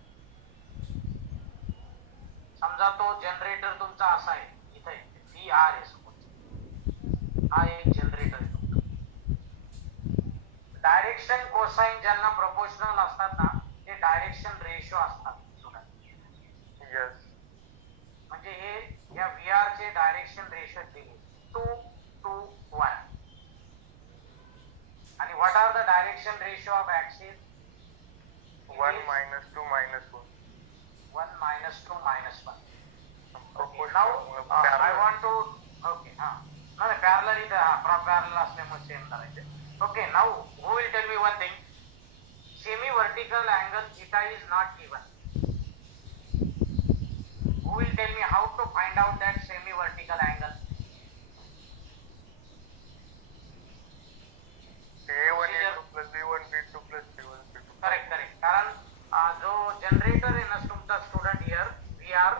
समजा तो जनरेटर तुमचा असा आहे, इथे VR आहे सपोज. हा एक जनरेटर आहे. डायरेक्शन कोसाइन ज्यांना प्रोपोर्शनल असतात ना ते डायरेक्शन रेशो असतात. yes म्हणजे हे या VR चे डायरेक्शन रेशो दिले 2 to 1. आणि what are the direction ratio of axis? 1 minus 2 minus 1 1 minus 2 minus 1. proportional Now I want to okay no parallel इथे parallel असल्यामुळे सेम करायचे. Okay, now who will tell me one thing? Semi vertical angle theta is not given. Who will tell me how to find out that semi vertical angle? a1 a2 plus b1 b2 plus c1 c2 correct. कारण जो generator आहे ना तुमचा student here VR,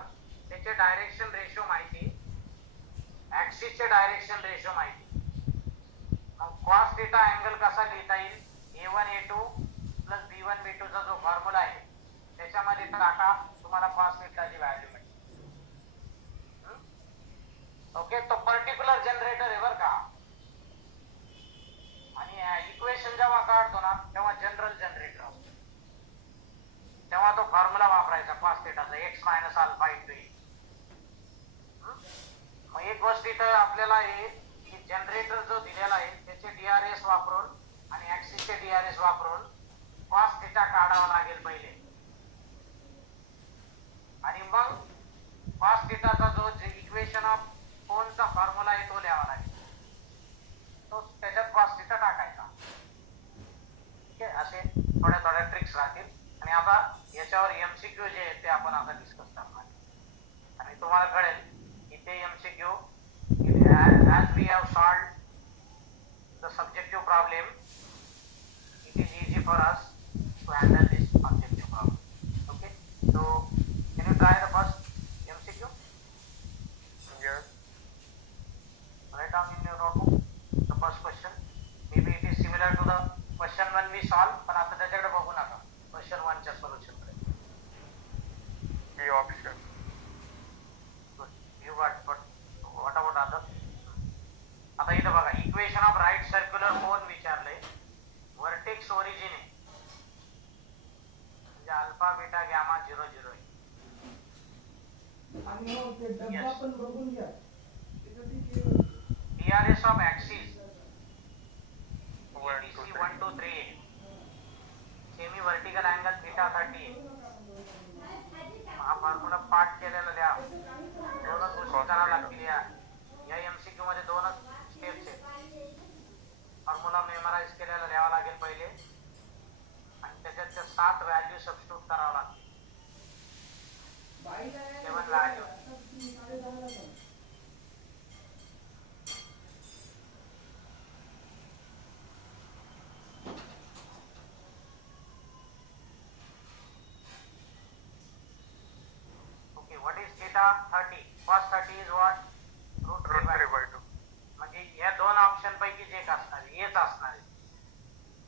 त्याचे direction ratio माहिती, ऍक्सिसचे direction ratio माहिती. मग cos theta angle कसा लिहिता येईल? a1 a2 plus b1 b2 चा जो फॉर्म्युला आहे त्याच्यामध्ये टाका, तुम्हाला cos थीटाची व्हॅल्यू मिळेल. ओके, तो पर्टिक्युलर जनरेटर आहे बरं का. आणि इक्वेशन जेव्हा काढतो ना तेव्हा जनरल जनरेटर असतो, तेव्हा तो फॉर्म्युला वापरायचा cos थीटाचा x minus alpha into e. मग एक गोष्ट इथं आपल्याला आहे की जनरेटर जो दिलेला आहे त्याचे DRS वापरून आणि ऍक्सिसचे DRS वापरून cos थीटा काढावा लागेल पहिले, आणि मग cos थीटाचा जो इक्वेशन ऑफ कोनचा फॉर्म्युला आहे तो लिहावा लागेल. तो त्याच्यात cos थीटा टाकायचा. ठीक आहे, असे थोड्या ट्रिक्स राहतील. आणि आता याच्यावर एमसीक्यू जे आहे ते आपण आता डिस्कस करणार आणि तुम्हाला कळेल की ते MCQ as we have solved the subjective problem, it is easy for us to handle this objective problem. Okay, so can you try the first MCQ? Yes. Write down in your notebook the first question. Maybe it is similar to the question 1 we solved, पण आता त्याच्याकडे बघू नका question 1 च्या solution कडे. B option. Good, you got, but what about other? आता इथं बघा इक्वेशन ऑफ राईट सर्क्युलर कोन विचारले, व्हर्टेक्स ओरिजिन आहे म्हणजे अल्फा बीटा गॅमा 0 0 आहे. DRS ऑफ ऍक्सिस ABC 1 2 3 आहे. सेमी व्हर्टिकल अँगल थीटा 30 आहे. हा फॉर्म्युला पाठ केलेला द्या, दोनच गोष्टी कराव्या लागतील या एमसीक्यू मध्ये दोनच स्टेप्स आहेत. फॉर्म्युला मेमराइज केलेला लिहावा लागेल पहिले आणि त्याच्यात त्या 7 व्हॅल्यू सबस्टिट्यूट करावं लागतील. 7 value. Okay, what is theta 30? First 30 is what? Root 3 by 2. म्हणजे या दोन ऑप्शन पैकी जे एक असणार आहे हेच असणार आहे.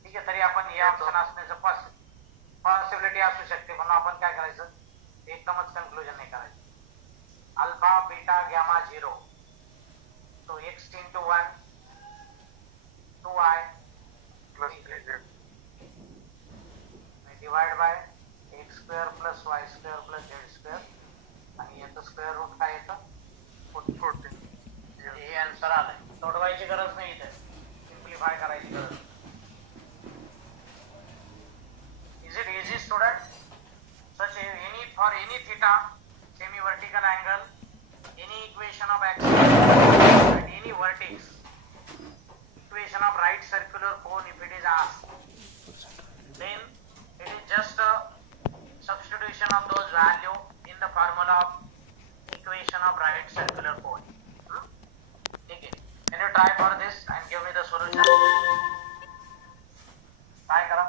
ठीक आहे, तरी आपण हे ऑप्शन असण्याचं पॉसिबिलिटी असू शकते, म्हणून आपण काय करायचं एकदमच कन्क्लुजन नाही करायचं. Alpha beta gamma 0, so x into 1 2i Plus 3z. Divide by x square plus y square plus z square आणि याचं स्क्वेअर रूट काय येतं 14. हे आन्सर आलंय. सोडवायची गरज नाही इथे, सिम्प्लिफाय करायची गरज. Is it easy student? Such any for any theta, semi vertical angle, any equation of axis and any vertex, equation of right circular cone, if it is asked, then it is just a substitution of those value in the formula of equation of right circular cone. Okay, can you try for this and give me the solution? Try kara.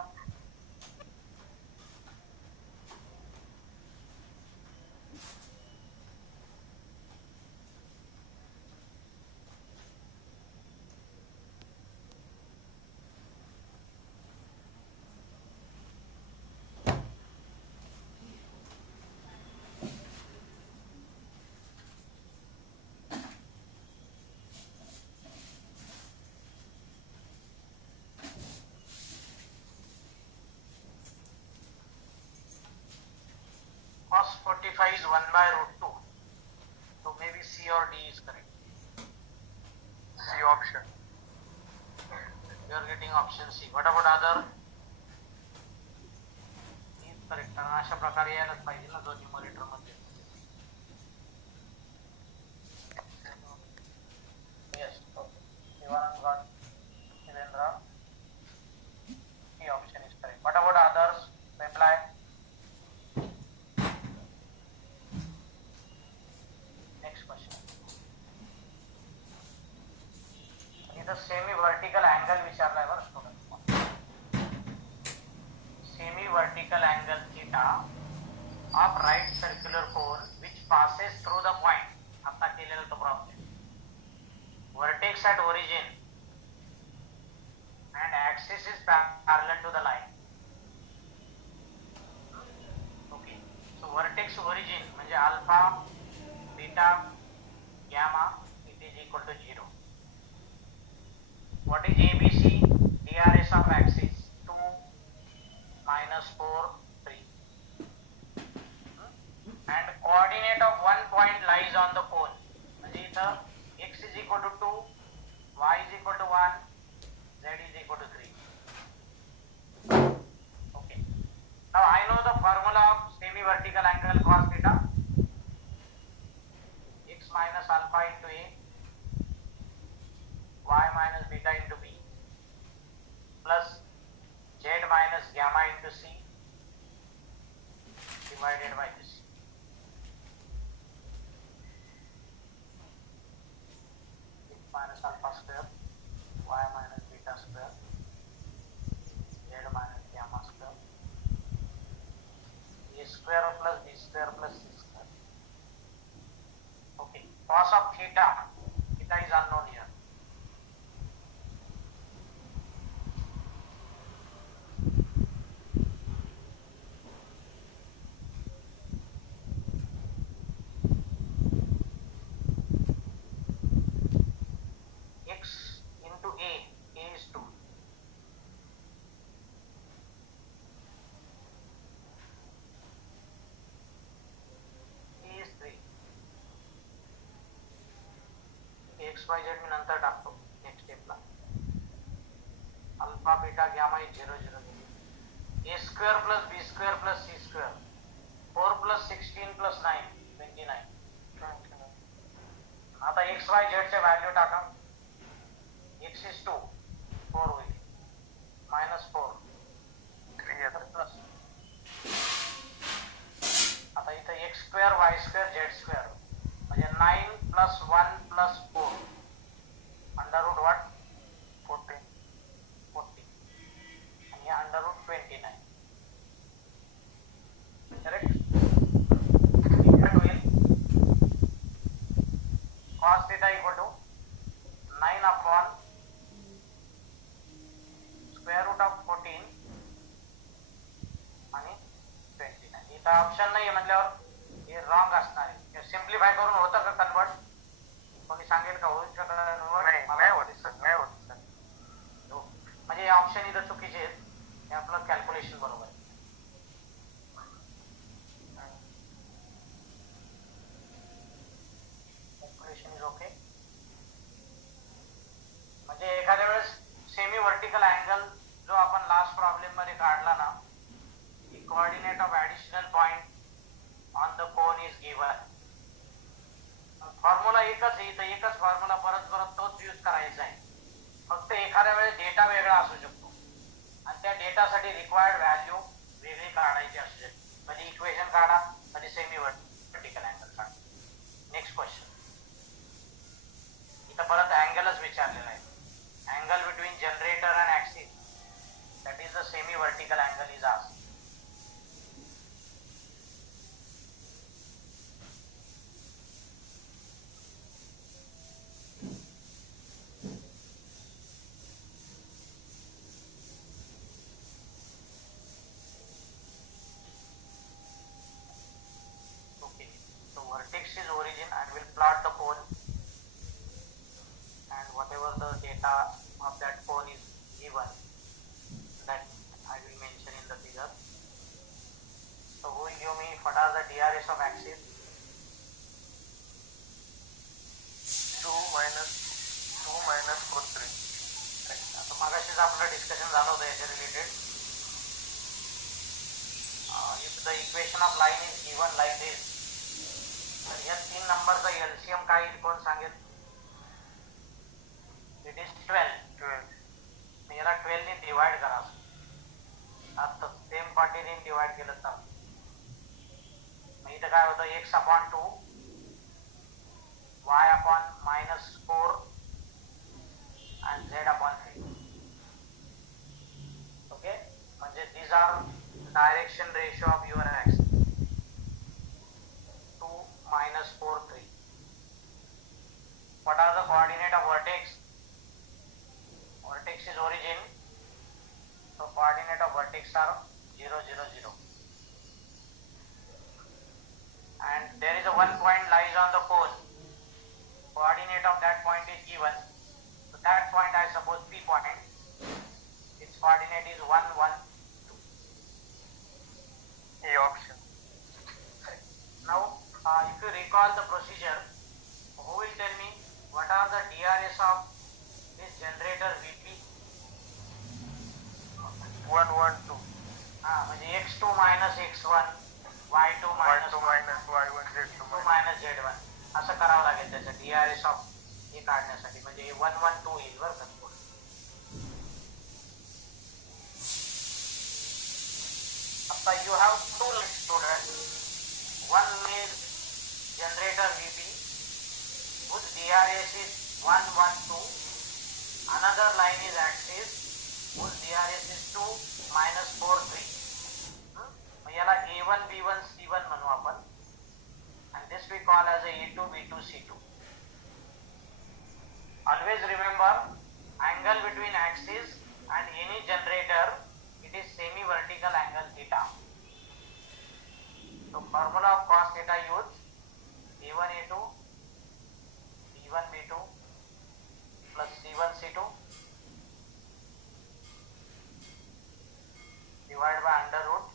Cos 45 is 1 by root 2. So maybe C or D is correct. C option. You are getting option C. What about other? D is correct. कारण अशा प्रकारे यायलाच पाहिजे ना दोन numerator मध्ये. Yes. Okay. Shivanand got Shivendra. C option is correct. What about others? Reply. इथं semi vertical angle विचारलाय बरं student. Semi vertical angle theta of right circular cone which passes through the point. आता केलेला तो problem. Vertex at origin and axis is parallel to the line. Okay, so vertex origin म्हणजे alpha beta gamma it is equal to 0. What is ABC? DRS of axis 2 minus 4 3. And coordinate of one point lies on the cone. म्हणजे इथं x is equal to 2, y is equal to 1, z is equal to 3. Okay. Now I know the formula of semi vertical angle cos theta. X minus alpha into a, y minus beta into b, plus z minus gamma into c, divided by this. X minus alpha square, y minus beta square, z minus gamma square, a square plus b square plus c square. Okay, cos of theta is unknown here. X into a is 2. A is 3. x y z मी नंतर टाकतो next स्टेपला. Alpha beta gamma is 0 0 0. a square plus b square plus c square. 4 plus 16 plus 9 29. आता x y z चे value टाका. x is 2, 4 होईल, minus 4, 3 येतं. Plus. आता इथं x square y square z square म्हणजे 9 plus 1 plus 4 under root what? 14. 40 आणि under root 29. Correct? What will cos theta equal to 9 upon square root of 14 आणि 29. इथं ऑप्शन नाही म्हटल्यावर हे रॉंग असणार आहे. सिम्प्लिफाय करून होतं का कन्वर्ट? कोणी सांगेल का होईल का कन्वर्ट? नाही होत सर, नाही होत सर. म्हणजे ऑप्शन इथं चुकीचे आहेत. हे आपलं कॅल्क्युलेशन बरोबर आहे. Calculation is okay. म्हणजे एखाद्या वेळेस सेमी व्हर्टिकल अँगल जो आपण लास्ट प्रॉब्लेम मध्ये काढला ना, की coordinate of additional point on the cone is given. Formula एकच आहे, इथं एकच फॉर्म्युला परत परत तोच यूज करायचा आहे. फक्त एखाद्या वेळेस डेटा वेगळा असू शकतो आणि त्या डेटासाठी रिक्वायर्ड व्हॅल्यू वेगळी काढायची असू शकते. कधी इक्वेशन काढा, कधी सेमी व्हर्टिकल अँगल काढा. Next question. इथं परत अँगलच विचारलेला आहे. Angle between generator and axis, that is the semi vertical angle is asked. Vertex is origin and will plot the cone, and whatever the data of that cone is given, that I will mention in the figure. So who will give me what are the DRS of axis? 2 minus 4 3. आता मागाशीच आपलं discussion झालं होतं याच्या related. If the equation of line is given like this, तर या 3 नंबरचा LCM काय येईल कोण सांगेल? It is 12. याला 12 ने डिवाइड करा. आता सेम पद्धतीने डिवाइड केलं तर मग इथं काय होतं? x upon 2, y upon -4 and z upon 3. Okay, म्हणजे these are direction ratio of your axis. -4 3. What are the coordinate of vertex? Vertex is origin, so coordinate of vertex are 0 0 0. And there is a one point lies on the cone. Coordinate of that point is given. So that point I suppose P point. Its coordinate is 1 1 2. A option. Now if you recall the procedure, who will tell me what are the DRS of this generator VP? 1 1 2. म्हणजे x2 minus x1, y2 minus y2 minus y1 z2 2 minus z1 असं करावं लागेल त्याचं DRS of हे काढण्यासाठी. म्हणजे 1 1 2 येईल बरं का. So you have two students. One is generator VB whose DRS is 112. Another line is axis whose DRS is 2 minus 4 3. मग याला A1 B1 C1 म्हणू आपण, and this we call as a A2 B2 C2. Always remember, angle between axis and any generator, it is semi-vertical angle theta. So formula of cos theta use A1 A2 B1 B2 plus C1 C2 divided by under root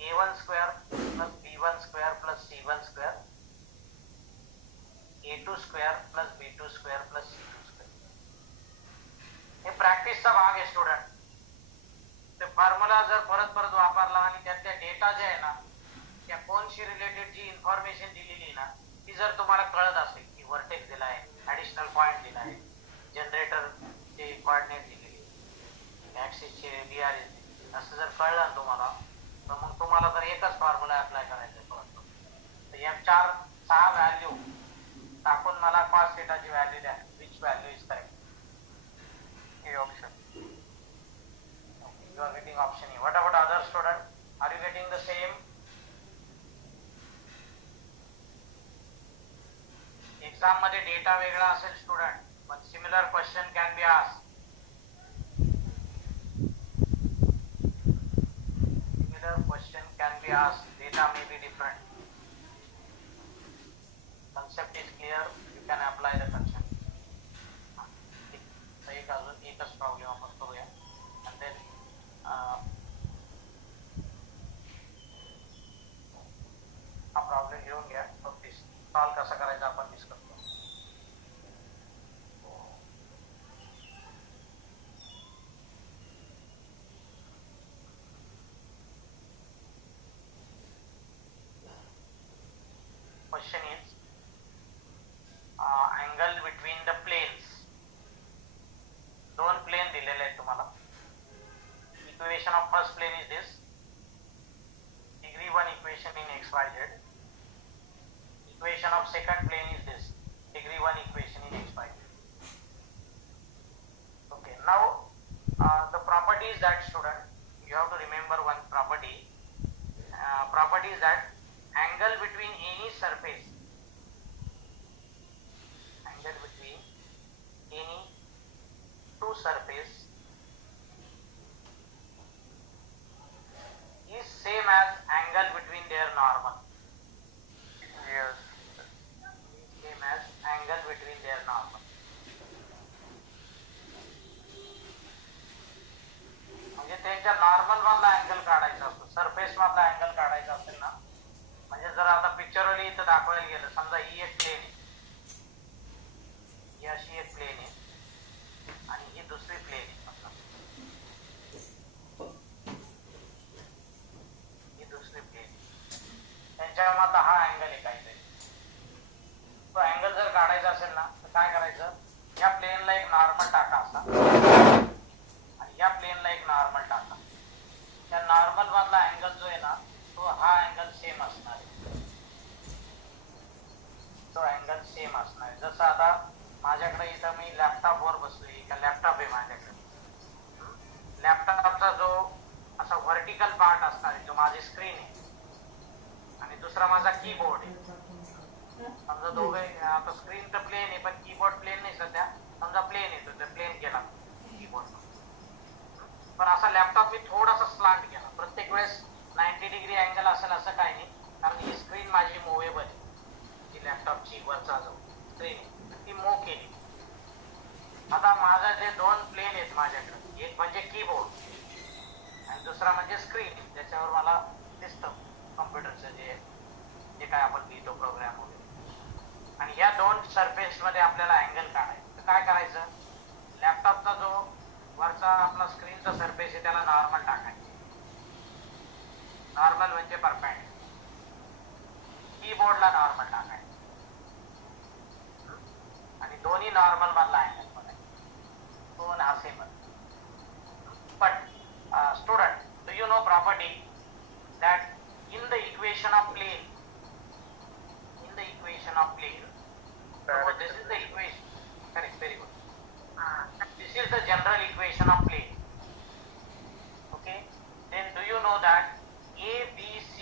A1 square plus B1 square plus C1 square A2 square plus B2 square plus C2 square. हे प्रॅक्टिसचा भाग आहे student. ते formula जर परत परत वापरला आणि त्यातल्या डेटा जे आहे ना, त्या कोनशी रिलेटेड जी इन्फॉर्मेशन दिलेली ना, ती जर तुम्हाला कळत असेल की व्हर्टेक्स दिला आहे, ऍडिशनल पॉइंट दिला आहे, जनरेटरचे कॉर्डिनेट दिलेले, ऍक्सिसचे DRS दिले, असं जर कळलं ना तुम्हाला, तर मग तुम्हाला तर एकच फॉर्म्युला अप्लाय करायचा परत. तर या 4-6 व्हॅल्यू टाकून मला cos थीटाची व्हॅल्यू द्या. Which value is correct? A option. You are getting option E. What about other student? Are you getting the same? Exam मध्ये डेटा वेगळा असेल स्टुडंट, पण similar question can be asked. Similar question can be asked. Data may be different. Concept is clear. You can apply the concept. So एकच problem आपण करूया. And then हा problem घेऊन घ्या. प्लीज सॉल्व कसा करायचा आपण डिस्कस करू. Question is angle between the planes. दोन प्लेन दिलेले आहेत तुम्हाला. Equation of first plane is this. Degree 1 equation in XYZ. Equation of second plane is this. Degree 1 equation in XYZ. Okay. Now the property is that student, you have to remember one property. Property is that angle between any surface, angle between any two surface is same as angle between their normal. Yes. Same as angle between their normal. म्हणजे त्यांच्या normal मधला angle काढायचा असतो, surface मधला angle काढायचा असेल ना, म्हणजे जर आता पिक्चरली इथं दाखवायला गेलं, समजा ही एक प्लेन आहे, ही अशी एक प्लेन आहे आणि ही दुसरी प्लेन आहे, ही दुसरी प्लेन आहे, त्यांच्यामधला हा अँगल आहे काहीतरी. तो अँगल जर काढायचा असेल ना, तर काय करायचं, या प्लेनला एक नॉर्मल टाका असा आणि या प्लेनला एक नॉर्मल टाका. त्या नॉर्मल मधला अँगल जो आहे ना, तो हा अँगल सेम असणार आहे, तो अँगल सेम असणार आहे. जसं आता माझ्याकडे इथं मी लॅपटॉपवर बसलोय, का लॅपटॉप आहे माझ्याकडे, लॅपटॉपचा जो असा व्हर्टिकल पार्ट असणार आहे, जो माझी स्क्रीन आहे, आणि दुसरा माझा कीबोर्ड आहे. समजा दोघे, आता स्क्रीन तर प्लेन आहे पण कीबोर्ड प्लेन नाही सध्या, समजा प्लेन येतो तर प्लेन केला कीबोर्ड, पण असा लॅपटॉप मी थोडासा स्लांट केला. प्रत्येक वेळेस 90 डिग्री अँगल असेल असं काही नाही, कारण ही स्क्रीन माझी मुव्हेबल आहे, जी लॅपटॉपची वरचा जो स्क्रीन आहे ती मूव्ह केली. आता माझा जे दोन प्लेन आहेत माझ्याकडे, एक म्हणजे कीबोर्ड आणि दुसरा म्हणजे स्क्रीन, ज्याच्यावर मला दिसतं कॉम्प्युटरचं जे काय आपण लिहितो प्रोग्राम वगैरे. आणि या दोन सरफेस मध्ये आपल्याला अँगल काढायचं. तर काय करायचं, लॅपटॉपचा जो वरचा आपला स्क्रीनचा सरफेस आहे त्याला नॉर्मल टाकायचं. नॉर्मल म्हणजे परपेंडिक्युलर. कीबोर्डला नॉर्मल टाकायचं आणि दोन्ही नॉर्मल मधला अँगल बघायचा, दोन हा same. property that in the equation of plane, suppose this is the equation, correct, very good. This is the general equation of plane. Okay, then do you know that A, B, C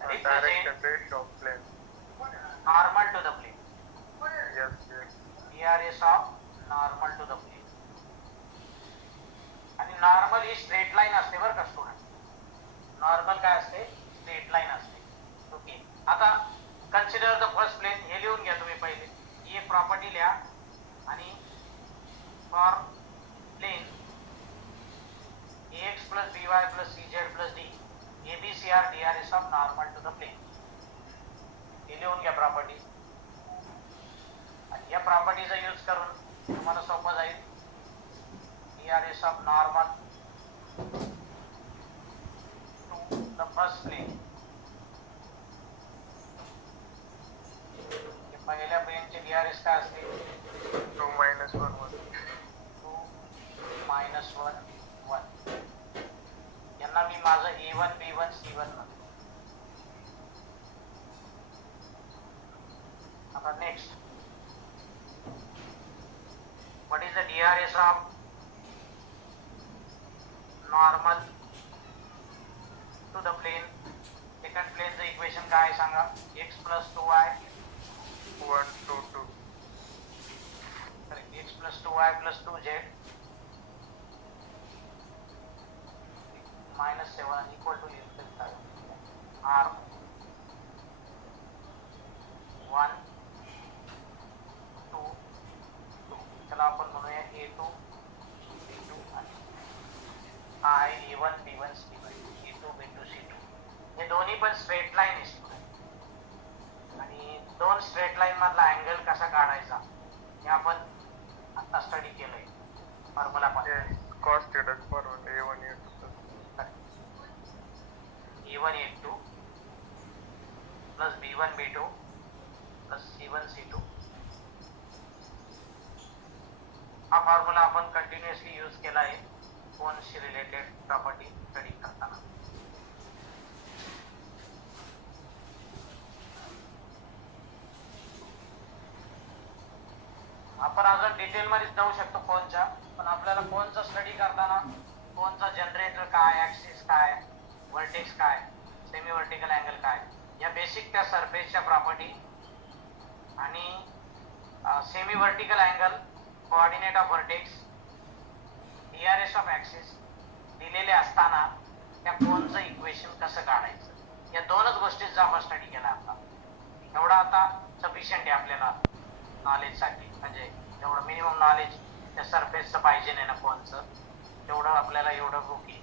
represent Directed ratio of plane. normal to the plane. Yes, yes. DRS of normal to the plane. आणि normal ही straight line असते बरं का student. Normal काय असते? Straight line असते. Okay, आता consider the first plain. हे लिहून घ्या तुम्ही पहिले. ही एक प्रॉपर्टी लिहा आणि for plane ax plus by plus cz plus d abc are drs of normal to the plane. हे लिहून घ्या प्रॉपर्टी. या प्रॉपर्टीचा यूज करून तुम्हाला सोपं जाईल. drs of normal to the first plane. पहिल्या प्लेनचे drs काय असते? 2 minus 1 1. 2 minus 1 1. यांना मी माझं a1 b1 c1 म्हणतो. आता next, what is the DRS of normal to the plane? Second प्लेनचं इक्वेशन काय आहे सांगा? x plus 2y 1 2 2. Correct. x plus 2y plus 2z minus 7 equal to r 1 2 2. त्याला आपण म्हणूया a2 b2 आणि i a1 b1 c1 a2 b2 c2. हे दोन्ही पण स्ट्रेट लाईन आहे. आणि दोन स्ट्रेट लाईन मधला अँगल कसा काढायचा हे आपण आता स्टडी केलंय फॉर्म्युला पासून. Cos theta forward a1 a2. a1 a2 plus b1 b2 plus c1 c2. हा फॉर्म्युला आपण कंटिन्युअसली यूज केला आहे कोनशी रिलेटेड प्रॉपर्टी स्टडी करताना. आपण अजून डिटेल मध्ये जाऊ शकतो कोनच्या, पण आपल्याला कोनचा स्टडी करताना कोनचा जनरेटर काय, ऍक्सिस काय, व्हर्टेक्स काय, सेमी व्हर्टिकल अँगल काय, या बेसिक त्या सरफेसच्या प्रॉपर्टी आणि semi vertical angle, coordinate of vertex, DRS of axis दिलेले असताना त्या कोनचं इक्वेशन कसं काढायचं, या दोनच गोष्टींचा आपण स्टडी केला आता. एवढा आता सफिशियंट आहे आपल्याला नॉलेजसाठी. म्हणजे जेवढं मिनिमम नॉलेज त्या सरफेसचं पाहिजे नाही ना कोनचं, तेवढं आपल्याला एवढं की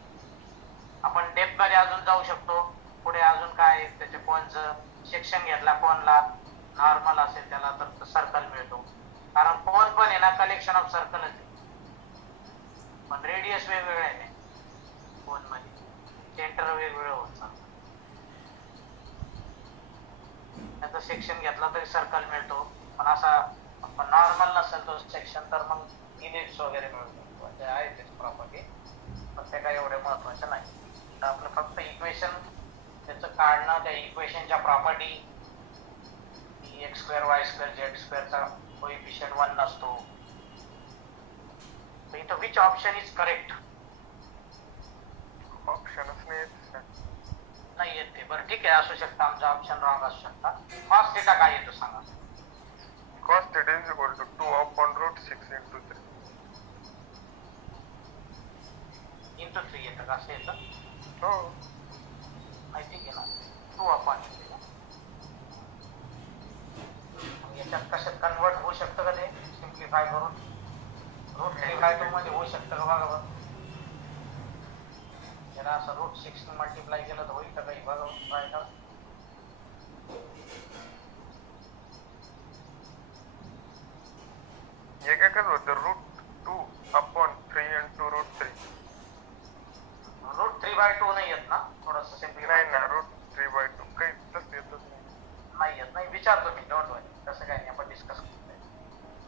आपण डेप्थ मध्ये अजून जाऊ शकतो. पुढे अजून काय त्याच्या कोनचं सेक्शन घेतला, कोनला नॉर्मल असेल त्याला तर सर्कल मिळतो. कारण कोन पण आहे ना कलेक्शन ऑफ सर्कलच आहे, पण रेडियस वेगवेगळे आहे कोन मध्ये, सेंटर वेगवेगळं होत चालतं. त्याचं सेक्शन घेतला तरी सर्कल मिळतो, पण असा नॉर्मल नसेल तो सेक्शन तर मग इलिप्स वगैरे मिळतो. म्हणजे आहे त्याची प्रॉपर्टी, पण ते काही एवढे महत्वाचं नाही. तर आपलं फक्त इक्वेशन त्याचं काढणं, त्या इक्वेशनच्या property X square Y square Z स्क्वेअरचा कोइफिशियंट 1 नसतो. तर इथं विच ऑप्शन इज करेक्ट ऑप्शनच नाही येत ते. बरं ठीक आहे, असू शकतं आमचा ऑप्शन रॉंग असू शकता. कॉस थिटा काय येतो सांगा? cos theta is equal to 2 upon root 6 into 3. Into 3 येतं का? असं येतं हो, माहिती घे ना. 2 अपॉन याच्यात कशात कन्वर्ट होऊ शकतं का ते सिम्प्लिफाय करून? रूट 3 काय 2 मध्ये होऊ शकतं का? बघा बघ, त्याला असं रूट 6 मल्टिप्लाय केलं तर होईल का काही? बघा ट्राय करा. हे काय करत होतं रूट 2 अपॉन 3 into root 3. रूट 3/2 नाही येत ना? थोडंसं सिम्प्लिफाय नाही ना, रूट 3/2 काही तसं येतच नाही येत. नाही विचारतो मी, डोंट वरी, तसं काही नाही, आपण डिस्कस करतोय.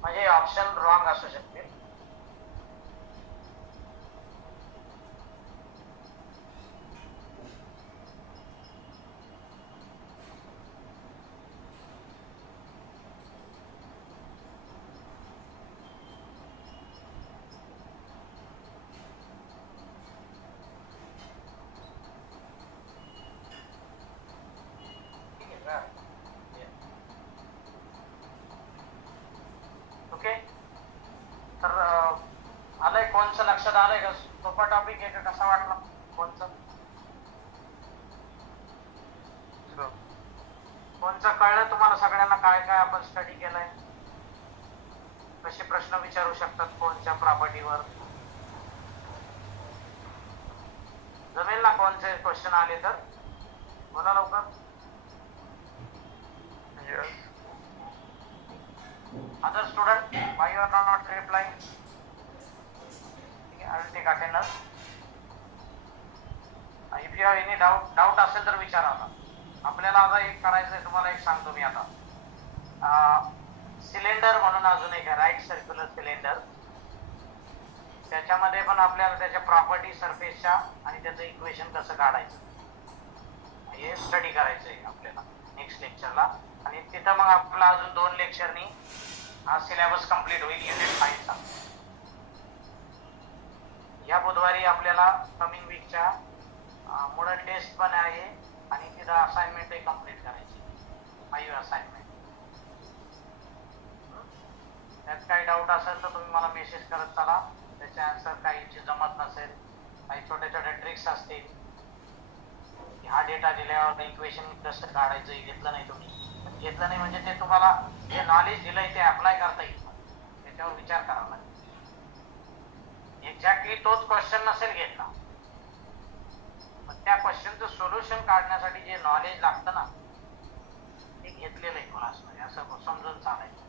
म्हणजे ऑप्शन रॉंग असू शकते. कोणचं लक्षात आलंय का? सोपा टॉपिक आहे का? कसा वाटला कोणचं? कोणचं कळलं तुम्हाला सगळ्यांना? काय काय आपण स्टडी केलंय? कसे प्रश्न विचारू शकतात कोणच्या प्रॉपर्टीवर? जमेल ना कोणचे क्वेश्चन आले तर? बोला लवकर. Yes. Other student, why you are not replying? I will take attendance. If you have any doubt असेल तर विचारा आता. आपल्याला आता एक करायचं आहे, तुम्हाला एक सांगतो मी आता. सिलेंडर म्हणून अजून एक आहे, राईट सर्क्युलर सिलेंडर. त्याच्यामध्ये पण आपल्याला त्याच्या प्रॉपर्टी सरफेसच्या आणि त्याचं इक्वेशन कसं काढायचं हे स्टडी करायचं आहे आपल्याला नेक्स्ट लेक्चरला. आणि तिथं मग आपला अजून 2 लेक्चरनी हा सिलेबस कंप्लीट होईल युनिट 5चा. या बुधवारी आपल्याला कमिंग वीकच्या मॉडल टेस्ट पण आहे आणि तिथं असाइनमेंटही कंप्लीट करायची, 5 असाइनमेंट. त्यात काही डाऊट असेल तर तुम्ही मला मेसेज करत चला. त्याचे आन्सर काहीची जमत नसेल, काही छोट्या छोट्या ट्रिक्स असतील. हा डेटा दिल्यावर इक्वेशन कसं काढायचं हे घेतलं नाही तुम्ही. घेतलं नाही म्हणजे ते तुम्हाला जे नॉलेज दिलंय ते अप्लाय करता येईल, त्याच्यावर विचार करावा लागेल. एक्झॅक्टली तोच क्वेश्चन नसेल घेतला, पण त्या क्वेश्चनचं सोल्युशन काढण्यासाठी जे नॉलेज लागतं ना ते घेतलेलं आहे क्लासमध्ये, असं समजून चालायचं.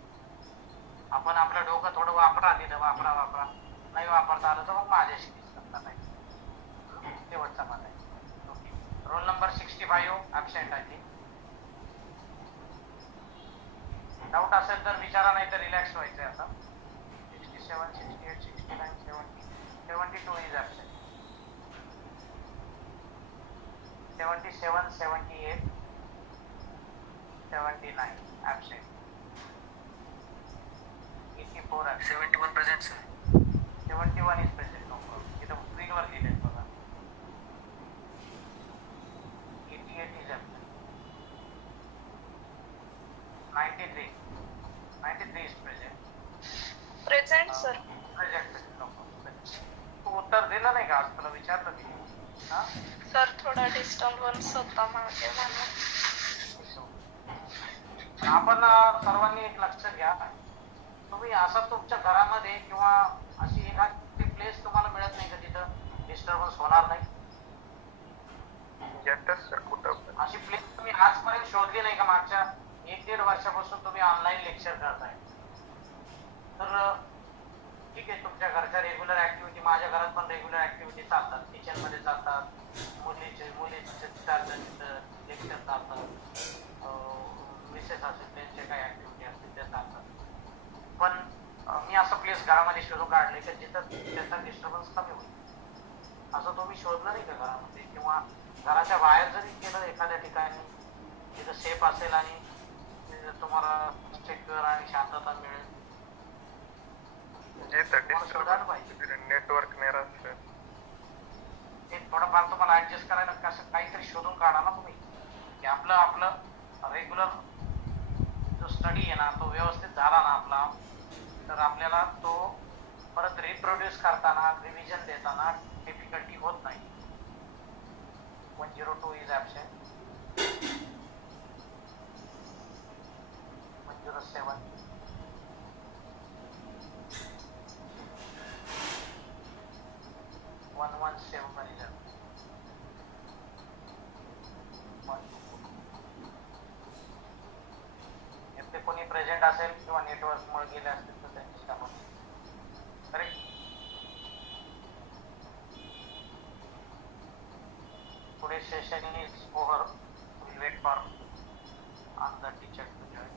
आपण आपलं डोकं थोडं वापरा, तिथं वापरा. नाही वापरता आलं तर मग माझ्याशी डिस्कस करायचं. शेवटचा मध्ये रोल नंबर 65 ॲबसेंट आहे. डाऊट असेल तर विचारा, नाही तर रिलॅक्स व्हायचं आहे आता. 67, 68, 69, 70, 72 is absent. 77, 78, 79 absent. 84 absent. 71 present sir. 71 is present. No problem. इथं स्क्रीनवर लिहिलंय बघा. 88 is absent. 93 is present. Present sir. Present. No problem. तू उत्तर दिलं नाही का आज? तुला विचारलं मी. हां सर थोडा डिस्टर्बन्स होता मागे म्हणून. आपण सर्वांनी एक लक्षात घ्या, तुम्ही असं तुमच्या घरामध्ये किंवा अशी एखादी प्लेस तुम्हाला मिळत नाही का जिथं डिस्टर्बन्स होणार नाही? येतच सर कुठं. अशी प्लेस तुम्ही आजपर्यंत शोधली नाही का? मागच्या 1-1.5 वर्षापासून तुम्ही ऑनलाईन लेक्चर करताय तर ठीक आहे, तुमच्या घरच्या रेग्युलर ऍक्टिव्हिटी, माझ्या घरात पण रेग्युलर ऍक्टिव्हिटी चालतात. किचनमध्ये चालतात, मुलीचे 4 जण लेक्चर चालतात, मिसेस असेल त्यांचे काही ऍक्टिव्हिटी असतील ते चालतात. पण मी असं प्लेस घरामध्ये शोधून काढले की जिथं त्याचा डिस्टर्बन्स कमी होईल. असं तुम्ही शोधलं नाही का घरामध्ये? किंवा घराच्या बाहेर जरी केलं एखाद्या ठिकाणी जिथं सेफ असेल आणि तुम्हाला सेक्युअर आणि शांतता मिळेल, शोधायला पाहिजे. नेटवर्क नाही राहत सर. ते थोडंफार तुम्हाला ऍडजस्ट करायला कसं काहीतरी शोधून काढा ना तुम्ही, की आपलं रेग्युलर जो स्टडी आहे ना तो व्यवस्थित झाला ना आपला, तर आपल्याला तो परत रिप्रोड्यूस करताना, रिव्हिजन देताना डिफिकल्टी होत नाही. 102 इज ॲबसेंट. 107. 117 is absent. 1. कोणी प्रेझेंट असेल किंवा नेटवर्कमुळे गेले असतील तर त्यांची कामं करेक्ट. पुढे session is over. Will wait for another teacher to join.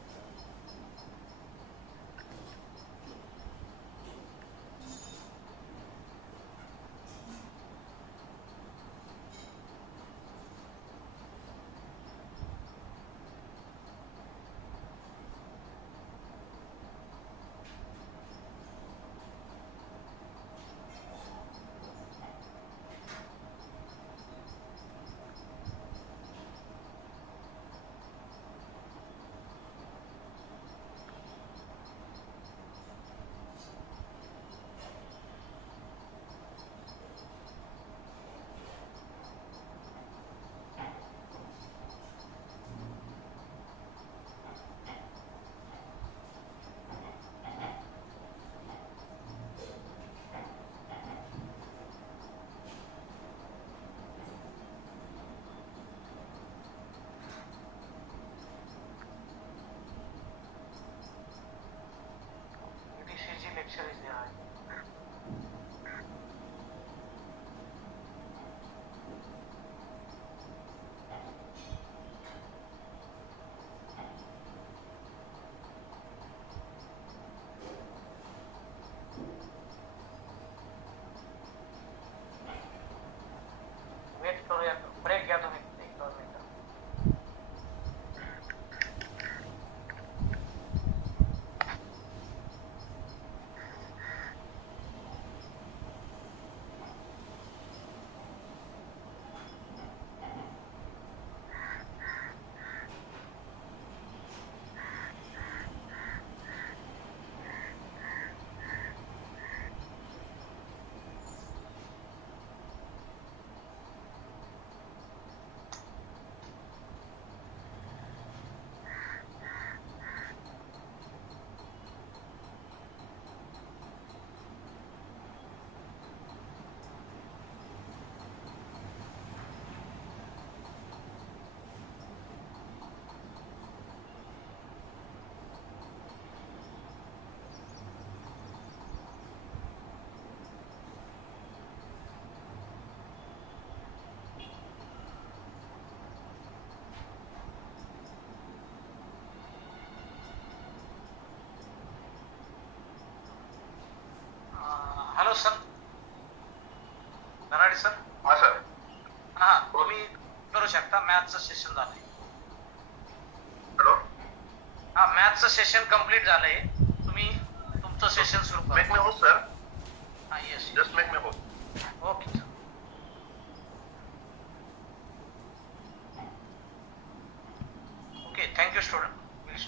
Gaikwad sir. हा सर. हा तुम्ही करू शकता. मॅथचं सेशन झालंय. हॅलो. हा मॅथचं सेशन कम्प्लीट झालंय. तुम्ही तुमचं सेशन सुरू मेक करा. मी होस्ट सर. हा yes. Just make me host. Okay. Okay, thank you student.